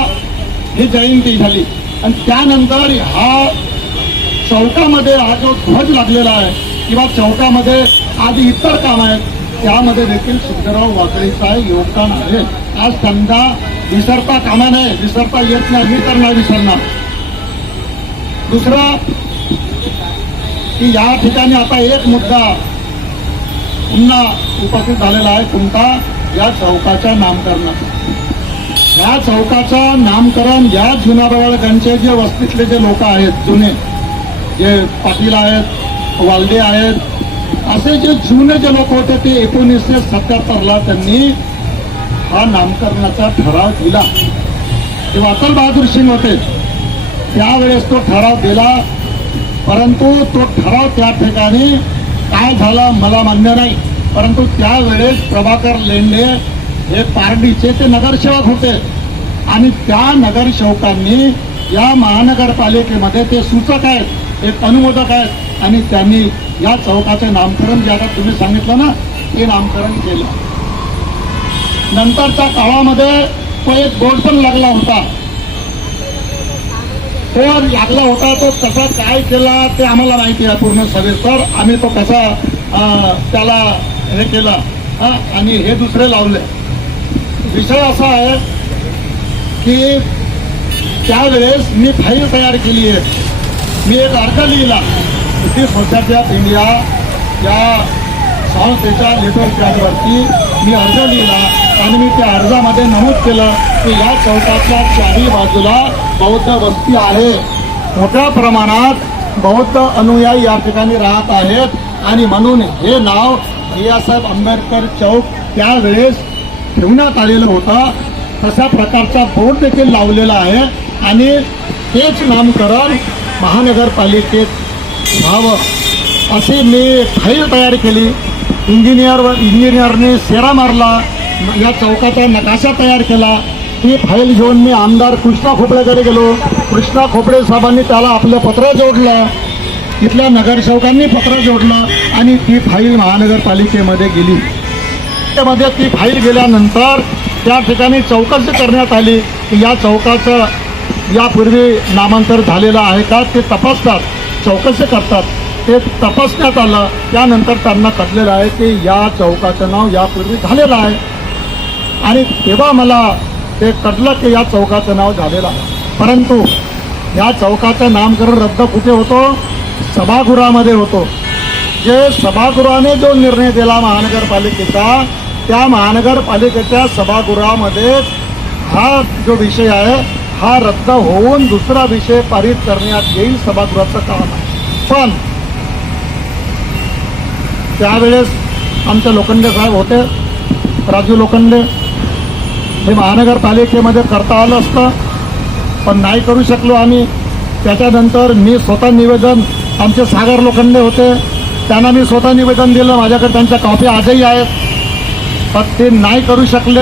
ही जयंती झाली आणि त्यानंतर हा चौकामध्ये हा जो ध्वज लागलेला आहे किंवा चौकामध्ये आज इतर काम आहेत त्यामध्ये देखील सुखदेवराव वाकळेचं योगदान आहे. आज त्यांना विसरता कामा नये, विसरता येत नाही, मी तर नाही विसरणार. दुसरा की या ठिकाणी आता एक मुद्दा पुन्हा उपस्थित झालेला आहे, कोणता? या चौकाच्या नामकरणाचा. या चौकाचं नामकरण या जुनाबवाडगंजचे जे वस्तीतले जे लोक आहेत जुने, जे पाटील आहेत, वालदे आहेत, असे जे जुने जे लोक होते ते 1977ला त्यांनी हा नामकरणाचा ठराव दिला. तेव्हा अटल बहादूर सिंग होते त्यावेळेस तो ठराव दिला, परंतु तो ठराव त्या ठिकाणी काय झाला मला मान्य नाही. परंतु त्यावेळेस प्रभाकर लेंडे हे पारडीचे ते नगरसेवक होते आणि त्या नगरसेवकांनी या महानगरपालिकेमध्ये ते सूचक आहेत, एक अनुमोदक आहेत आणि त्यांनी या चौकाचे नामकरण जे आता तुम्ही सांगितलं ना ते नामकरण केलं. नंतरच्या काळामध्ये तो एक बोर्ड पण लागला होता. तो लागला होता, तो कसा काय केला ते आम्हाला माहिती आहे पूर्ण सविस्तर. आम्ही तो कसा त्याला हे केला आणि हे दुसरे लावले. विषय असा आहे की त्यावेळेस मी फाईल तयार केली आहे, मी एक अर्ज लिहिला ब्रिटिश सोसायटी ऑफ इंडिया या संस्थेच्या लेटर पॅडवरती मी अर्ज लिहिला आणि मी त्या अर्जामध्ये नमूद केलं की या चौकातल्या चारही बाजूला बौद्ध वस्ती आहे, मोठ्या प्रमाणात बौद्ध अनुयायी या ठिकाणी राहत आहेत आणि म्हणून हे नाव भैयासाहेब आंबेडकर चौक त्यावेळेस ठेवण्यात आलेलं होतं. तशा प्रकारचा बोर्ड देखील लावलेला आहे आणि तेच नामकरण महानगरपालिकेत व्हावं अशी मी फाईल तयार केली. इंजिनियरने सेरा मारला, या चौकाचा नकाशा तयार केला. ती फाईल घेऊन मी आमदार कृष्णा खोपडेकडे गेलो. कृष्णा खोपडे साहेबांनी त्याला आपलं पत्र जोडलं, इथल्या नगरसेवकांनी पत्र जोडलं आणि ती फाईल महानगरपालिकेमध्ये गेली. त्यामध्ये ती फाईल गेल्यानंतर त्या ठिकाणी चौकशी करण्यात आली की या चौकाचं यापूर्वी नामांतर झालेलं आहे का ते तपासतात, चौकशी करतात. ते तपासण्यात आलं, त्यानंतर त्यांना कळलेलं आहे की या चौकाचं नाव यापूर्वी झालेलं आहे आणि तेव्हा मला ते कळलं की या चौकाचं नाव झालेलं आहे. परंतु या चौकाचं नामकरण रद्द कुठे होतो? सभागृहामध्ये होतो. जे सभागृहाने जो निर्णय दिला महानगरपालिकेचा, त्या महानगरपालिकेच्या सभागृहामध्ये हा जो विषय आहे हा रद्द होऊन दुसरा विषय पारित करण्यात येईल, सभागृहाचं काम आहे. पण त्यावेळेस आमचे लोखंडे साहेब होते, राजू लोखंडे, हे महानगरपालिकेमध्ये करता आलं असतं पण नाही करू शकलो आम्ही. त्याच्यानंतर मी स्वतः निवेदन, आमचे सागर लोखंडे होते, त्यांना मी स्वतः निवेदन दिलं, माझ्याकडे त्यांच्या कॉपी आजही आहेत, पण ते नाही करू शकले.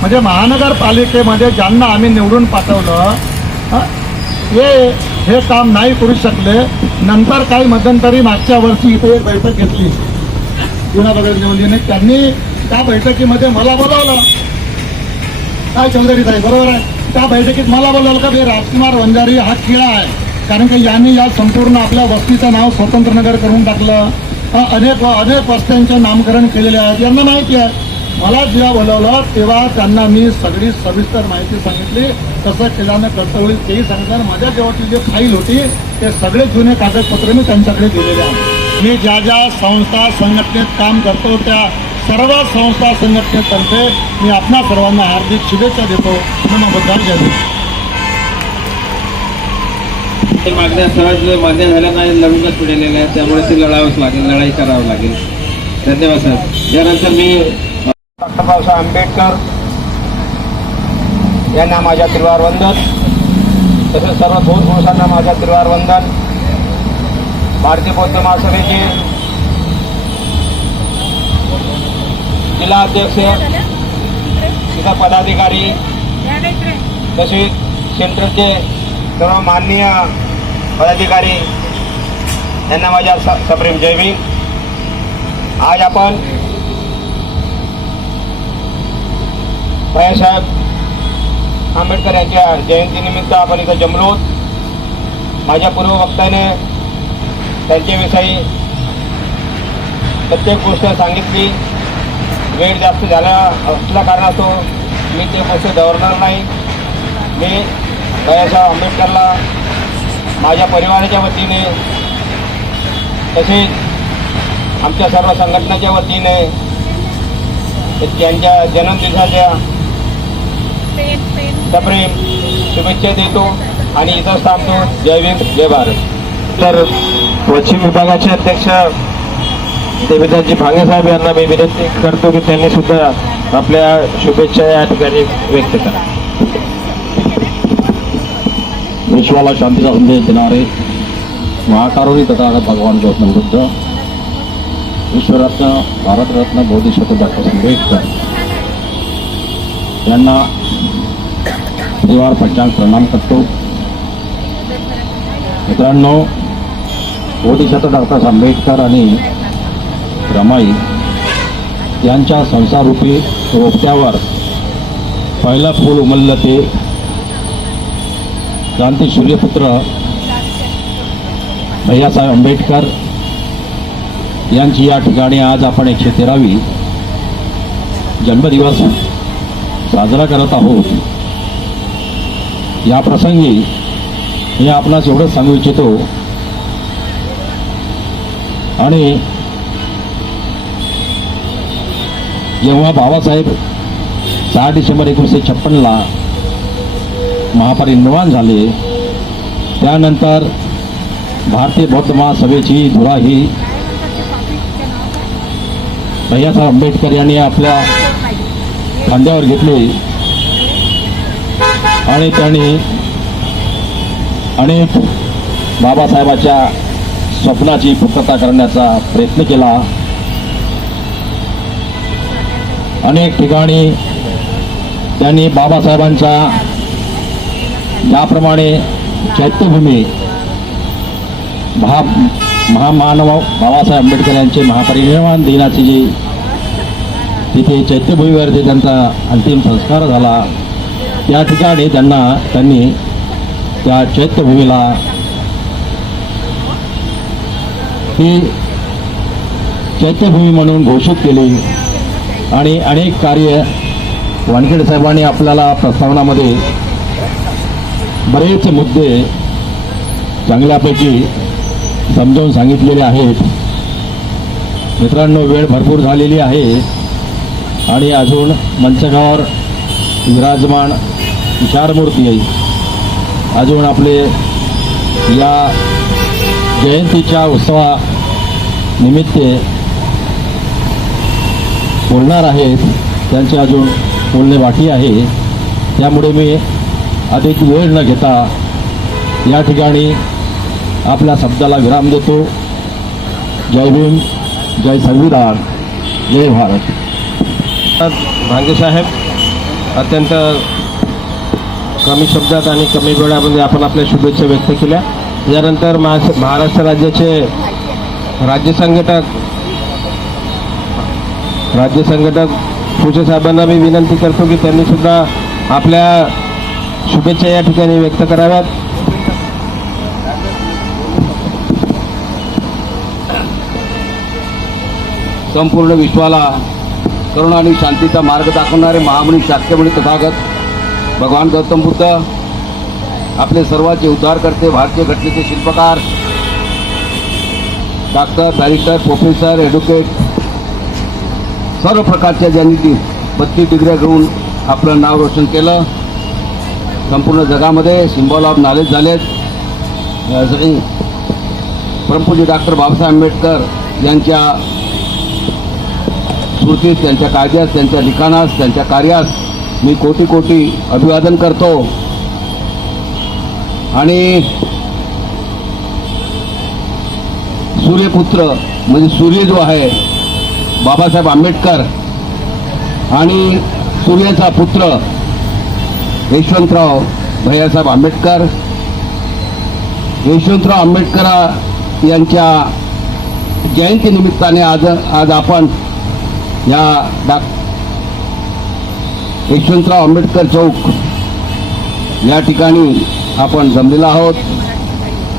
म्हणजे महानगरपालिकेमध्ये ज्यांना आम्ही निवडून पाठवलं हे काम नाही करू शकले. नंतर काही मध्यंतरी मागच्या वर्षी इथे एक बैठक घेतली जुनाबवाडगंजमध्ये, त्यांनी त्या बैठकीमध्ये मला बोलावलं. काय चौधरी साहेब बरोबर आहे, त्या बैठकीत मला बोलावलं का बे राजकुमार वंजारी हा किळा आहे, कारण की यांनी या संपूर्ण आपल्या वस्तीचं नाव स्वतंत्र नगर करून टाकलं. अनेक वस्त्यांचे नामकरण केलेले आहेत, यांना माहिती आहे. मला जेव्हा बोलावलं तेव्हा त्यांना मी सगळी सविस्तर माहिती सांगितली, कसं केल्यानं कसं होईल तेही सांगितलं. माझ्या जेव्हाची जी फाईल होती ते सगळे जुने कागदपत्र मी त्यांच्याकडे दिलेले आहे. मी ज्या ज्या संस्था संघटनेत काम करतो त्या सर्व संस्था संघटनेतर्फे मी आपणा सर्वांना हार्दिक शुभेच्छा देतो. नमस्कार. जय हिंद. मागण्या सहज मान्य झाल्या नाही, लढूनच पिढलेल्या आहेत, त्यामुळे ते लढावंच लागेल, लढाई करावं लागेल. धन्यवाद साहेब. यानंतर मी डॉक्टर बाबासाहेब आंबेडकर यांना माझ्या त्रिवार वंदन, तसेच सर्व थोर पुरुषांना माझ्या त्रिवार वंदन. भारतीय बौद्ध महासभेचे जिल्हा अध्यक्ष, तिथं पदाधिकारी, तसेच सेंट्रलचे सर्व माननीय पदाधिकारी यांना माझ्या सप्रेम जय भीम. आज आपण भैयासाहेब आंबेडकर यांच्या जयंतीनिमित्त आपण इथं जमलो. माझ्या पूर्ववक्त्याने त्यांच्याविषयी प्रत्येक गोष्ट सांगितली. वेळ जास्त झाला असल्या कारणास्तव मी ते गोष्ट दौरणार नाही. मी भैयासाहेब आंबेडकरला माझ्या परिवाराच्या वतीने तसेच आमच्या सर्व संघटनेच्या वतीने त्यांच्या जन्मदिवसाच्या सप्रेम शुभेच्छा देतो आणि इथंच थांबतो. जय भीम जय भारत. तर पश्चिम विभागाचे अध्यक्ष देवेंद्रजी भांगे साहेब यांना मी विनंती करतो की त्यांनी सुद्धा आपल्या शुभेच्छा या ठिकाणी व्यक्त करा. विश्वाला शांतीचा संदेश देणारे महाकारुणी तथागत भगवान गौतम बुद्ध, विश्वरत्न भारतरत्न बोधिसत्व डॉक्टर आंबेडकर यांना परिवार पंचांग प्रणाम करतो. मित्रांनो, बोधिसत्व डॉक्टर आंबेडकर आणि रमाई यांच्या संसाररूपी रोपट्यावर पहिलं फूल उमललं ते क्रांती सूर्यपुत्र भैयासाहेब आंबेडकर यांची या ठिकाणी आज आपण 113वी जन्मदिवस साजरा करत आहोत. या प्रसंगी मी आपणास एवढंच सांगू इच्छितो आणि जेव्हा बाबासाहेब 6 डिसेंबर 1956ला महापरिनिर्वाण झाले, त्यानंतर भारतीय बौद्ध महासभेची धुरा ही भैयासाहेब आंबेडकर यांनी आपल्या खांद्यावर घेतली आणि त्यांनी अनेक बाबासाहेबाच्या स्वप्नाची पूर्तता करण्याचा प्रयत्न केला. अनेक ठिकाणी त्यांनी बाबासाहेबांचा ज्याप्रमाणे चैत्यभूमी महामानव बाबासाहेब आंबेडकर यांचे महापरिनिर्वाण दिनाची जी तिथे चैत्यभूमीवरती त्यांचा अंतिम संस्कार झाला, त्या ठिकाणी त्यांनी त्या चैत्यभूमीला ही चैत्यभूमी म्हणून घोषित केली आणि अनेक कार्य वानखेडे साहेबांनी आपल्याला प्रस्तावनामध्ये बरेच मुद्दे चांगल्यापैकी समजावून सांगितलेले आहेत. मित्रांनो, वेळ भरपूर झालेली आहे आणि अजून मंचकावर विराजमान विचारमूर्ती अजून आपले या जयंतीच्या उत्सवानिमित्त बोलणार आहेत. त्यांचे अजून बोलणे बाकी आहे. त्यामुळे मी अधिक वेळ न घेता या ठिकाणी आपल्या शब्दाला विराम देतो. जय भीम, जय संविधान, जय भारत. भांगे साहेब अत्यंत कमी शब्दात आणि कमी वेळामध्ये आपण आपल्या शुभेच्छा व्यक्त केल्या. यानंतर महाराष्ट्र राज्याचे राज्य संघटक फुसे साहेबांना मी विनंती करतो की त्यांनी सुद्धा आपल्या शुभेच्छा या ठिकाणी व्यक्त कराव्यात. संपूर्ण विश्वाला करुणा आणि शांतीचा मार्ग दाखवणारे महामुनी शाक्यमुनी तथागत भगवान गौतम बुद्ध, आपले सर्वांचे उद्धार करते, भारतीय घटनेचे शिल्पकार, डॉक्टर, बॅरिस्टर, प्रोफेसर, ॲडव्होकेट, सर्व प्रकारच्या ज्यांनी 32 डिग्र्या घेऊन आपलं नाव रोशन केलं, संपूर्ण जगामध्ये सिम्बॉल ऑफ नॉलेज झालेत. यासाठी परमपूज्य डॉक्टर बाबासाहेब आंबेडकर यांच्या स्मृतीस, त्यांच्या कायद्यास, त्यांच्या लिखाणास, त्यांच्या कार्यास मी कोटी कोटी अभिवादन करतो. आणि सूर्यपुत्र म्हणजे सूर्य जो आहे बाबासाहेब आंबेडकर आणि सूर्याचा पुत्र यशवंतराव भैयासाहेब आंबेडकर, यशवंतराव आंबेडकर यांच्या जयंतीनिमित्ताने आज आपण या यशवंतराव आंबेडकर चौक या ठिकाणी आपण जमलेलो आहोत.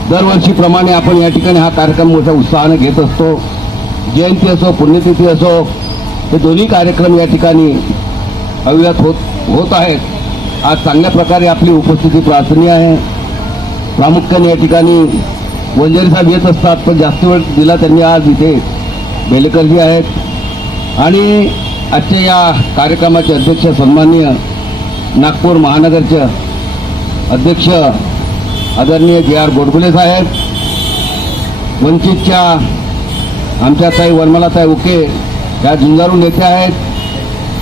दरवर्षीप्रमाणे आपण या ठिकाणी हा कार्यक्रम मोठ्या उत्साहाने घेत असतो. जयंती असो, पुण्यतिथी असो, हे दोन्ही कार्यक्रम या ठिकाणी अविरत होत आहेत. आज चांगल्या प्रकारे आपली उपस्थिती प्रार्थनीय आहे. प्रामुख्याने या ठिकाणी वंजारी साहेब येत असतात, पण जास्त वेळ दिला त्यांनी. आज इथे बेलेकरजी आहेत आणि आजच्या या कार्यक्रमाचे अध्यक्ष सन्माननीय नागपूर महानगरचे अध्यक्ष आदरणीय जे.आर. गोडबोले साहेब, वंचितच्या आमच्या ताई वर्मलाताई उके या झुंजारू नेत्या आहेत.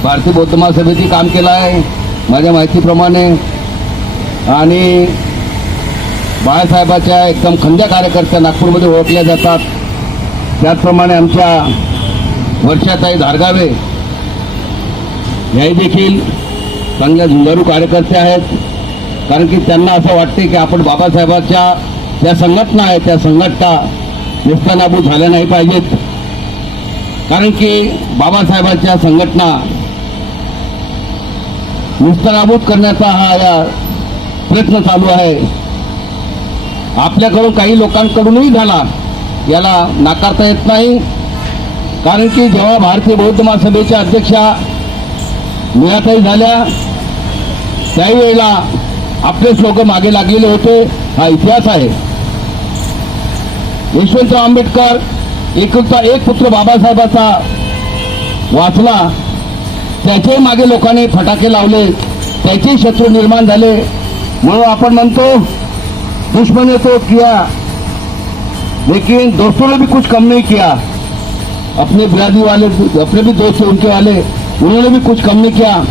भारतीय बौद्ध महासभेची काम केलं आहे माझ्या माहितीप्रमाणे आणि बाळासाहेबाच्या एकदम खंद्या कार्यकर्त्या नागपूरमध्ये ओळखल्या जातात. त्याचप्रमाणे आमच्या वर्षाताई धारगावे याही देखील चांगल्या झुंजारू कार्यकर्त्या आहेत. कारण की त्यांना असं वाटते की आपण बाबासाहेबांच्या ज्या संघटना आहेत त्या संघटना नेस्तनाबूत झाल्या नाही पाहिजेत. कारण की बाबासाहेबांच्या संघटना नेस्तनाबूत करण्याचा हा या प्रयत्न चालू आहे. आपल्याकडून काही लोकांकडूनही झाला, याला नाकारता येत नाही. कारण की जेव्हा भारतीय बौद्ध महासभेच्या अध्यक्षा मीराताई झाल्या त्यावेळेला आपलेच लोक मागे लागलेले होते. हा इतिहास आहे. यशवंतराव आंबेडकर एकुलता एक पुत्र बाबासाहेबाचा वाचला, त्याच्याही मागे लोकांनी फटाके लावले, त्याचेही शत्रू निर्माण झाले. म्हणून आपण म्हणतो दुश्मन तो किया लेकिन दोस्तों ने भी कुछ कम नहीं किया. अपने बिरादरी वाले अपने भी दोस्त उनके वाले उन्होंने भी कुछ कम नहीं किया.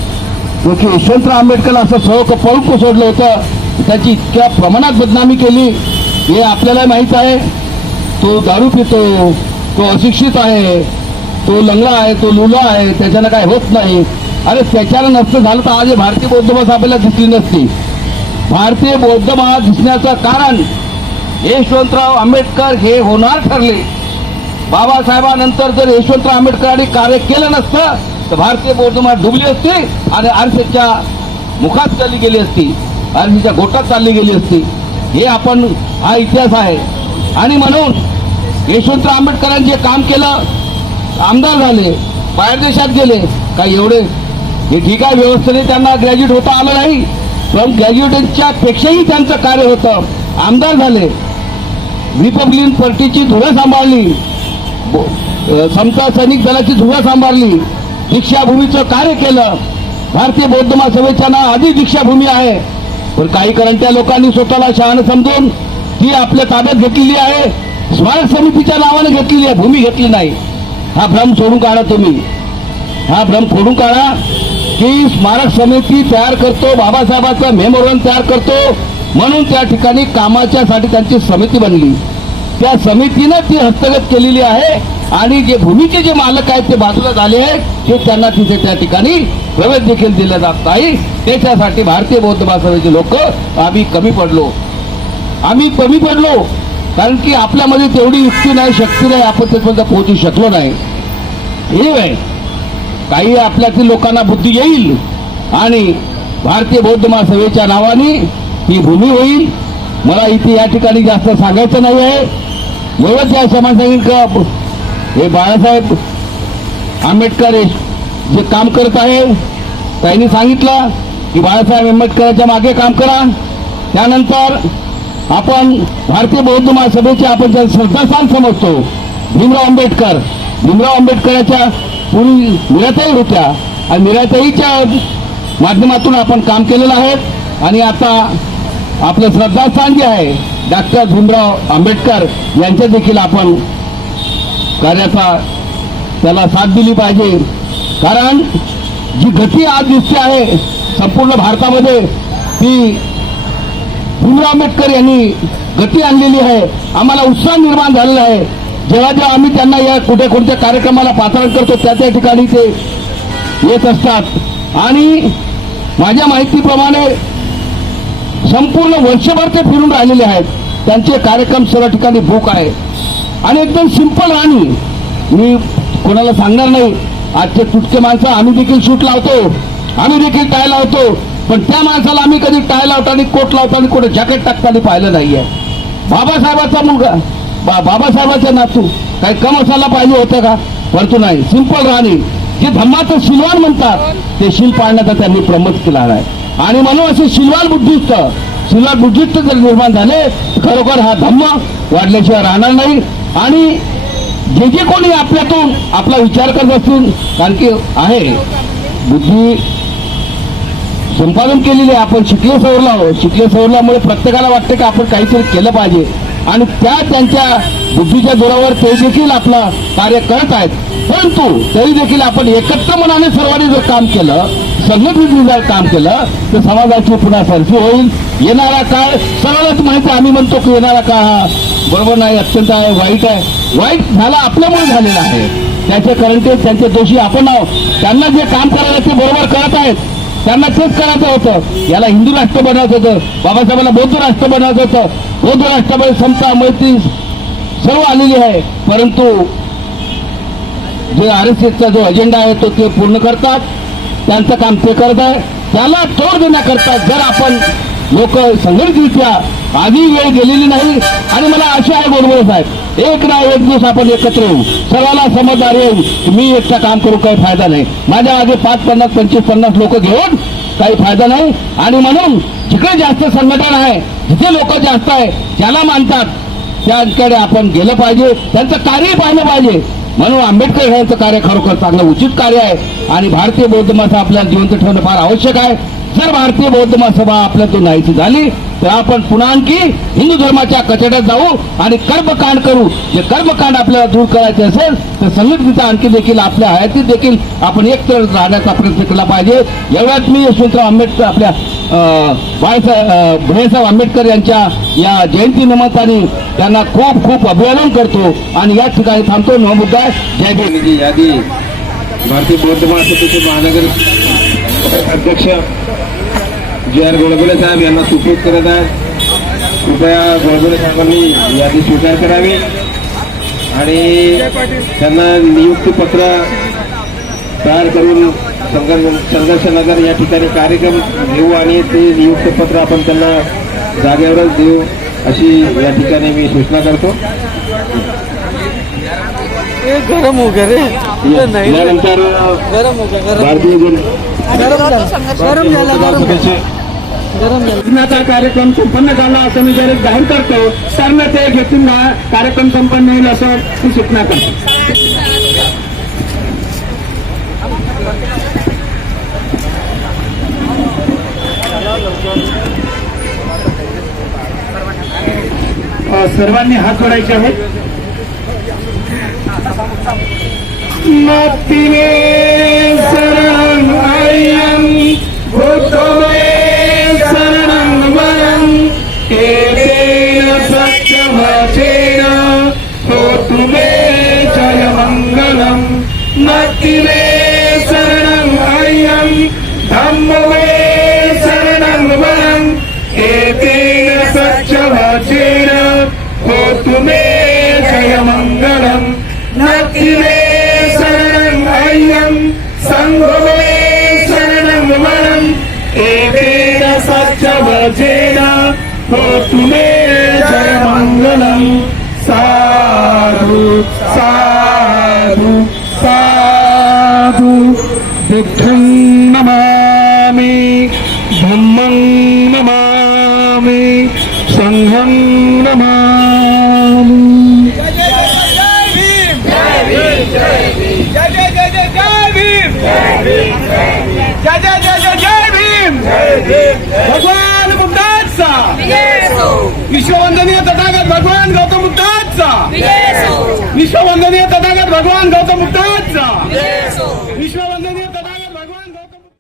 क्योंकि यशवंतराव आंबेडकरला असं सगळं पळून सोडलं होतं, त्याची इतक्या प्रमाणात बदनामी केली हे आपल्याला माहीत आहे. तो दारू पितो, तो अशिक्षित आहे, तो लंगडा आहे, तो लुला आहे, त्याच्यानं काय होत नाही. अरे त्याच्यानं नसतं झालं तर आज भारतीय बौद्ध महासभेला दिसली नसती. भारतीय बौद्ध महा दिसण्याचं कारण यशवंतराव आंबेडकर हे होणार ठरले. बाबासाहेबांनंतर जर यशवंतराव आंबेडकरांनी कार्य केलं नसतं तर भारतीय बौद्ध महा डुबली असती आणि आरसेच्या मुखात चालली गेली असती, आरसेच्या गोटात चालली गेली असती. हे आपण हा इतिहास आहे. आणि म्हणून यशवंतराव आंबेडकरांनी जे काम केलं, आमदार झाले, बाहेर देशात गेले, काय एवढे हे ठीक आहे, व्यवस्थेने त्यांना ग्रॅज्युएट होता आलं नाही, पण ग्रॅज्युएटच्या पेक्षाही त्यांचं कार्य होतं. आमदार झाले, रिपब्लिकन पार्टीची धुरा सांभाळली, समता सैनिक दलाची धुरा सांभाळली, दीक्षाभूमीचं कार्य केलं. भारतीय बौद्ध महासभेच्या ना आधी दीक्षाभूमी आहे, पण काही करंट्या लोकांनी स्वतःला शहाणं समजून ती आपल्या ताब्यात घेतलेली आहे. स्मारक समितीच्या नावाने घेतलेली आहे, भूमी घेतली नाही. हा भ्रम सोडून काढा तुम्ही. हा भ्रम खोडून काढा की स्मारक समिती तयार करतो, बाबासाहेबांचा मेमोरियल तयार करतो म्हणून त्या ठिकाणी कामाच्यासाठी त्यांची समिती बनली. त्या समितीनं ती हस्तगत केलेली आहे आणि जे भूमीचे जे मालक आहेत ते बाजूला झाले आहेत, ते त्यांना तिथे त्या ठिकाणी प्रवेश देखील दिला जात नाही. त्याच्यासाठी भारतीय बौद्ध महासभेचे लोक आम्ही कमी पडलो कारण की आपल्यामध्ये तेवढी युक्ती नाही, शक्ती नाही, आपण तिथपर्यंत पोहोचू शकलो नाही. हे आहे काही आपल्यातील लोकांना बुद्धी येईल आणि भारतीय बौद्ध महासभेच्या नावाने ही भूमी होईल. मला इथे या ठिकाणी जास्त सांगायचं नाही आहे. एवढंच या समाजाने हे बाळासाहेब आंबेडकर जे काम करत आहे त्यांनी सांगितलं की बाळासाहेब आंबेडकरांच्या मागे काम करा. त्यानंतर आपण भारतीय बौद्ध महासभेचे आपण ज्या श्रद्धास्थान समजतो भीमराव आंबेडकरांच्या पूर्वी मीराताई होत्या आणि मीराताईच्या माध्यमातून आपण काम केलेलं आहे. आणि आता आपलं श्रद्धास्थान जे आहे डॉक्टर भीमराव आंबेडकर यांच्या देखील आपण कार्याचा त्याला साथ दिली पाहिजे. कारण जी गती आज दिसते आहे संपूर्ण भारतामध्ये ती भीमराव आंबेडकर यांनी गती आणलेली आहे. आम्हाला उत्साह निर्माण झालेला आहे. जेव्हा जेव्हा आम्ही त्यांना या कोणत्या कार्यक्रमाला पाचारण करतो त्या ठिकाणी ते येत असतात आणि माझ्या माहितीप्रमाणे संपूर्ण वर्षभर ते फिरून राहिलेले आहेत. त्यांचे कार्यक्रम सर्व ठिकाणी बुक आहे आणि एकदम सिंपल राहणी. मी कोणाला सांगणार नाही. आजचे तुटके माणसं आम्ही देखील शूट लावतो, आम्ही देखील टाय लावतो, पण त्या माणसाला आम्ही कधी टाय लावताना, कोट लावताना, कुठे जॅकेट टाकताना पाहिलं नाहीये. बाबासाहेबाचा मुलगा, बाबासाहेबाचा नातू काही कम असायला पाहिजे होतं का? परंतु नाही, सिंपल राहणे, जे धम्माचं शिलवान म्हणतात ते शिल पाळण्याचा त्यांनी प्रमोद केला आहे. आणि म्हणून असे शिलवान बुद्धिस्ट जर निर्माण झाले, खरोखर हा धम्म वाढल्याशिवाय राहणार नाही. आणि जे कोणी आपल्यातून आपला विचार करत असतील, कारण की आहे बुद्धी संपादन केलेली आहे, आपण शिकले सवरल्यामुळे प्रत्येकाला वाटतं की आपण काहीतरी केलं पाहिजे. आणि त्यांच्या बुद्धीच्या जोरावर ते देखील आपलं कार्य करत आहेत. परंतु तरी देखील आपण एकत्र मनाने सर्वांनी जर काम केलं, संघटित जर काम केलं, तर समाजाची पुन्हा सरशी होईल. येणारा काळ सर्वांनाच माहिती, आम्ही म्हणतो की येणारा काळ हा बरोबर नाही, अत्यंत आहे, वाईट आहे. वाईट झाला आपल्यामुळे झालेला आहे. त्याचे करंटे, त्यांचे दोषी आपण आहोत. त्यांना जे काम करायला ते बरोबर करत आहेत, त्यांना तेच करायचं होतं. याला हिंदू राष्ट्र बनवायचं होतं, बाबासाहेबांना बौद्ध राष्ट्र बनवायचं होतं. बौद्ध राष्ट्रामध्ये समता, मैत्री सर्व आलेली आहे. परंतु जे RSSचा जो अजेंडा आहे तो ते पूर्ण करतात, त्यांचं काम ते करत आहे. त्याला तोड देण्याकरता जर आपण लोक संघटितरित्या, आधी वेळ गेलेली नाही. आणि मला आशा आहे बरोबर साहेब, एक ना एक दिवस आपण एकत्र येऊ, सर्वांना समजदार येऊ. मी एकटा काम करू काही फायदा नाही, माझ्या मागे 5, 50, 25, 50 लोक घेऊन काही फायदा नाही. आणि म्हणून जिकडे जास्त संघटन आहे, जिथे लोक जास्त आहे, ज्याला मानतात त्यांकडे आपण गेलं पाहिजे, त्यांचं कार्य पाहिलं पाहिजे. म्हणून आंबेडकर यांचं कार्य खरोखर चांगलं उचित कार्य आहे. आणि भारतीय बौद्ध महासभा आपल्याला जिवंत ठेवणं फार आवश्यक आहे. जर भारतीय बौद्ध महासभा आपल्यातून नाहीशी झाली तर आपण पुन्हा आणखी हिंदू धर्माच्या कचड्यात जाऊ आणि कर्मकांड करू. जे कर्मकांड आपल्याला दूर करायचे असेल तर संघटनेचा आणखी देखील आपल्या हयातीत देखील आपण एकत्र राहण्याचा प्रयत्न केला पाहिजे. एवढ्यात मी यशवंतराव आंबेडकर, आपल्या भीमराव आंबेडकर यांच्या या जयंती निमित्ताने त्यांना खूप खूप अभिवादन करतो आणि या ठिकाणी थांबतो. नमोबुद्ध. जय भीम. जी यादी भारतीय बौद्ध महासभेचे महानगर अध्यक्ष JR गोडबोले साहेब यांना सुपूर्द करत आहेत. कृपया गोडबोले साहेबांनी यादी स्वीकार करावी आणि त्यांना नियुक्तीपत्र तयार करून संघर्ष नगर या ठिकाणी कार्यक्रम घेऊ आणि ते नियुक्तीपत्र आपण त्यांना जागेवरच देऊ अशी या ठिकाणी मी सूचना करतो. गरम हो गया रे, यानंतर भारतीय जनता कार्यक्रम संपन्न झाला असं मी जरी जाहीर करतो. सर्व ते घेतून कार्यक्रम संपन्न होईल असं मी सूचना करतो. सर्वांनी हात जोडायचे आहेत. नत्ति मे शरणं अय्यं बुद्धो मे शरणं वरं एतेन सत्यवचेन होतु मे जयमङ्गलम्. नत्ति मे शरणं अय्यं धम्मो मे शरणं वरं एतेन सत्यवचेन होतु मे जयमङ्गलम्. नत्ति मे शरणं अय्यं संघो मे शरणं वरं एतेन सत्यवचेन होतु मे जयमङ्गलम्. साधु साधु साधु. बुद्धं नमामि, धम्मं नमामि, संघं नमामि. भगवान बुद्धाचा विश्ववंदनीय तथागत भगवान गौतम बुद्धाचा विश्ववंदनीय तथागत भगवान गौतम बुद्धाचा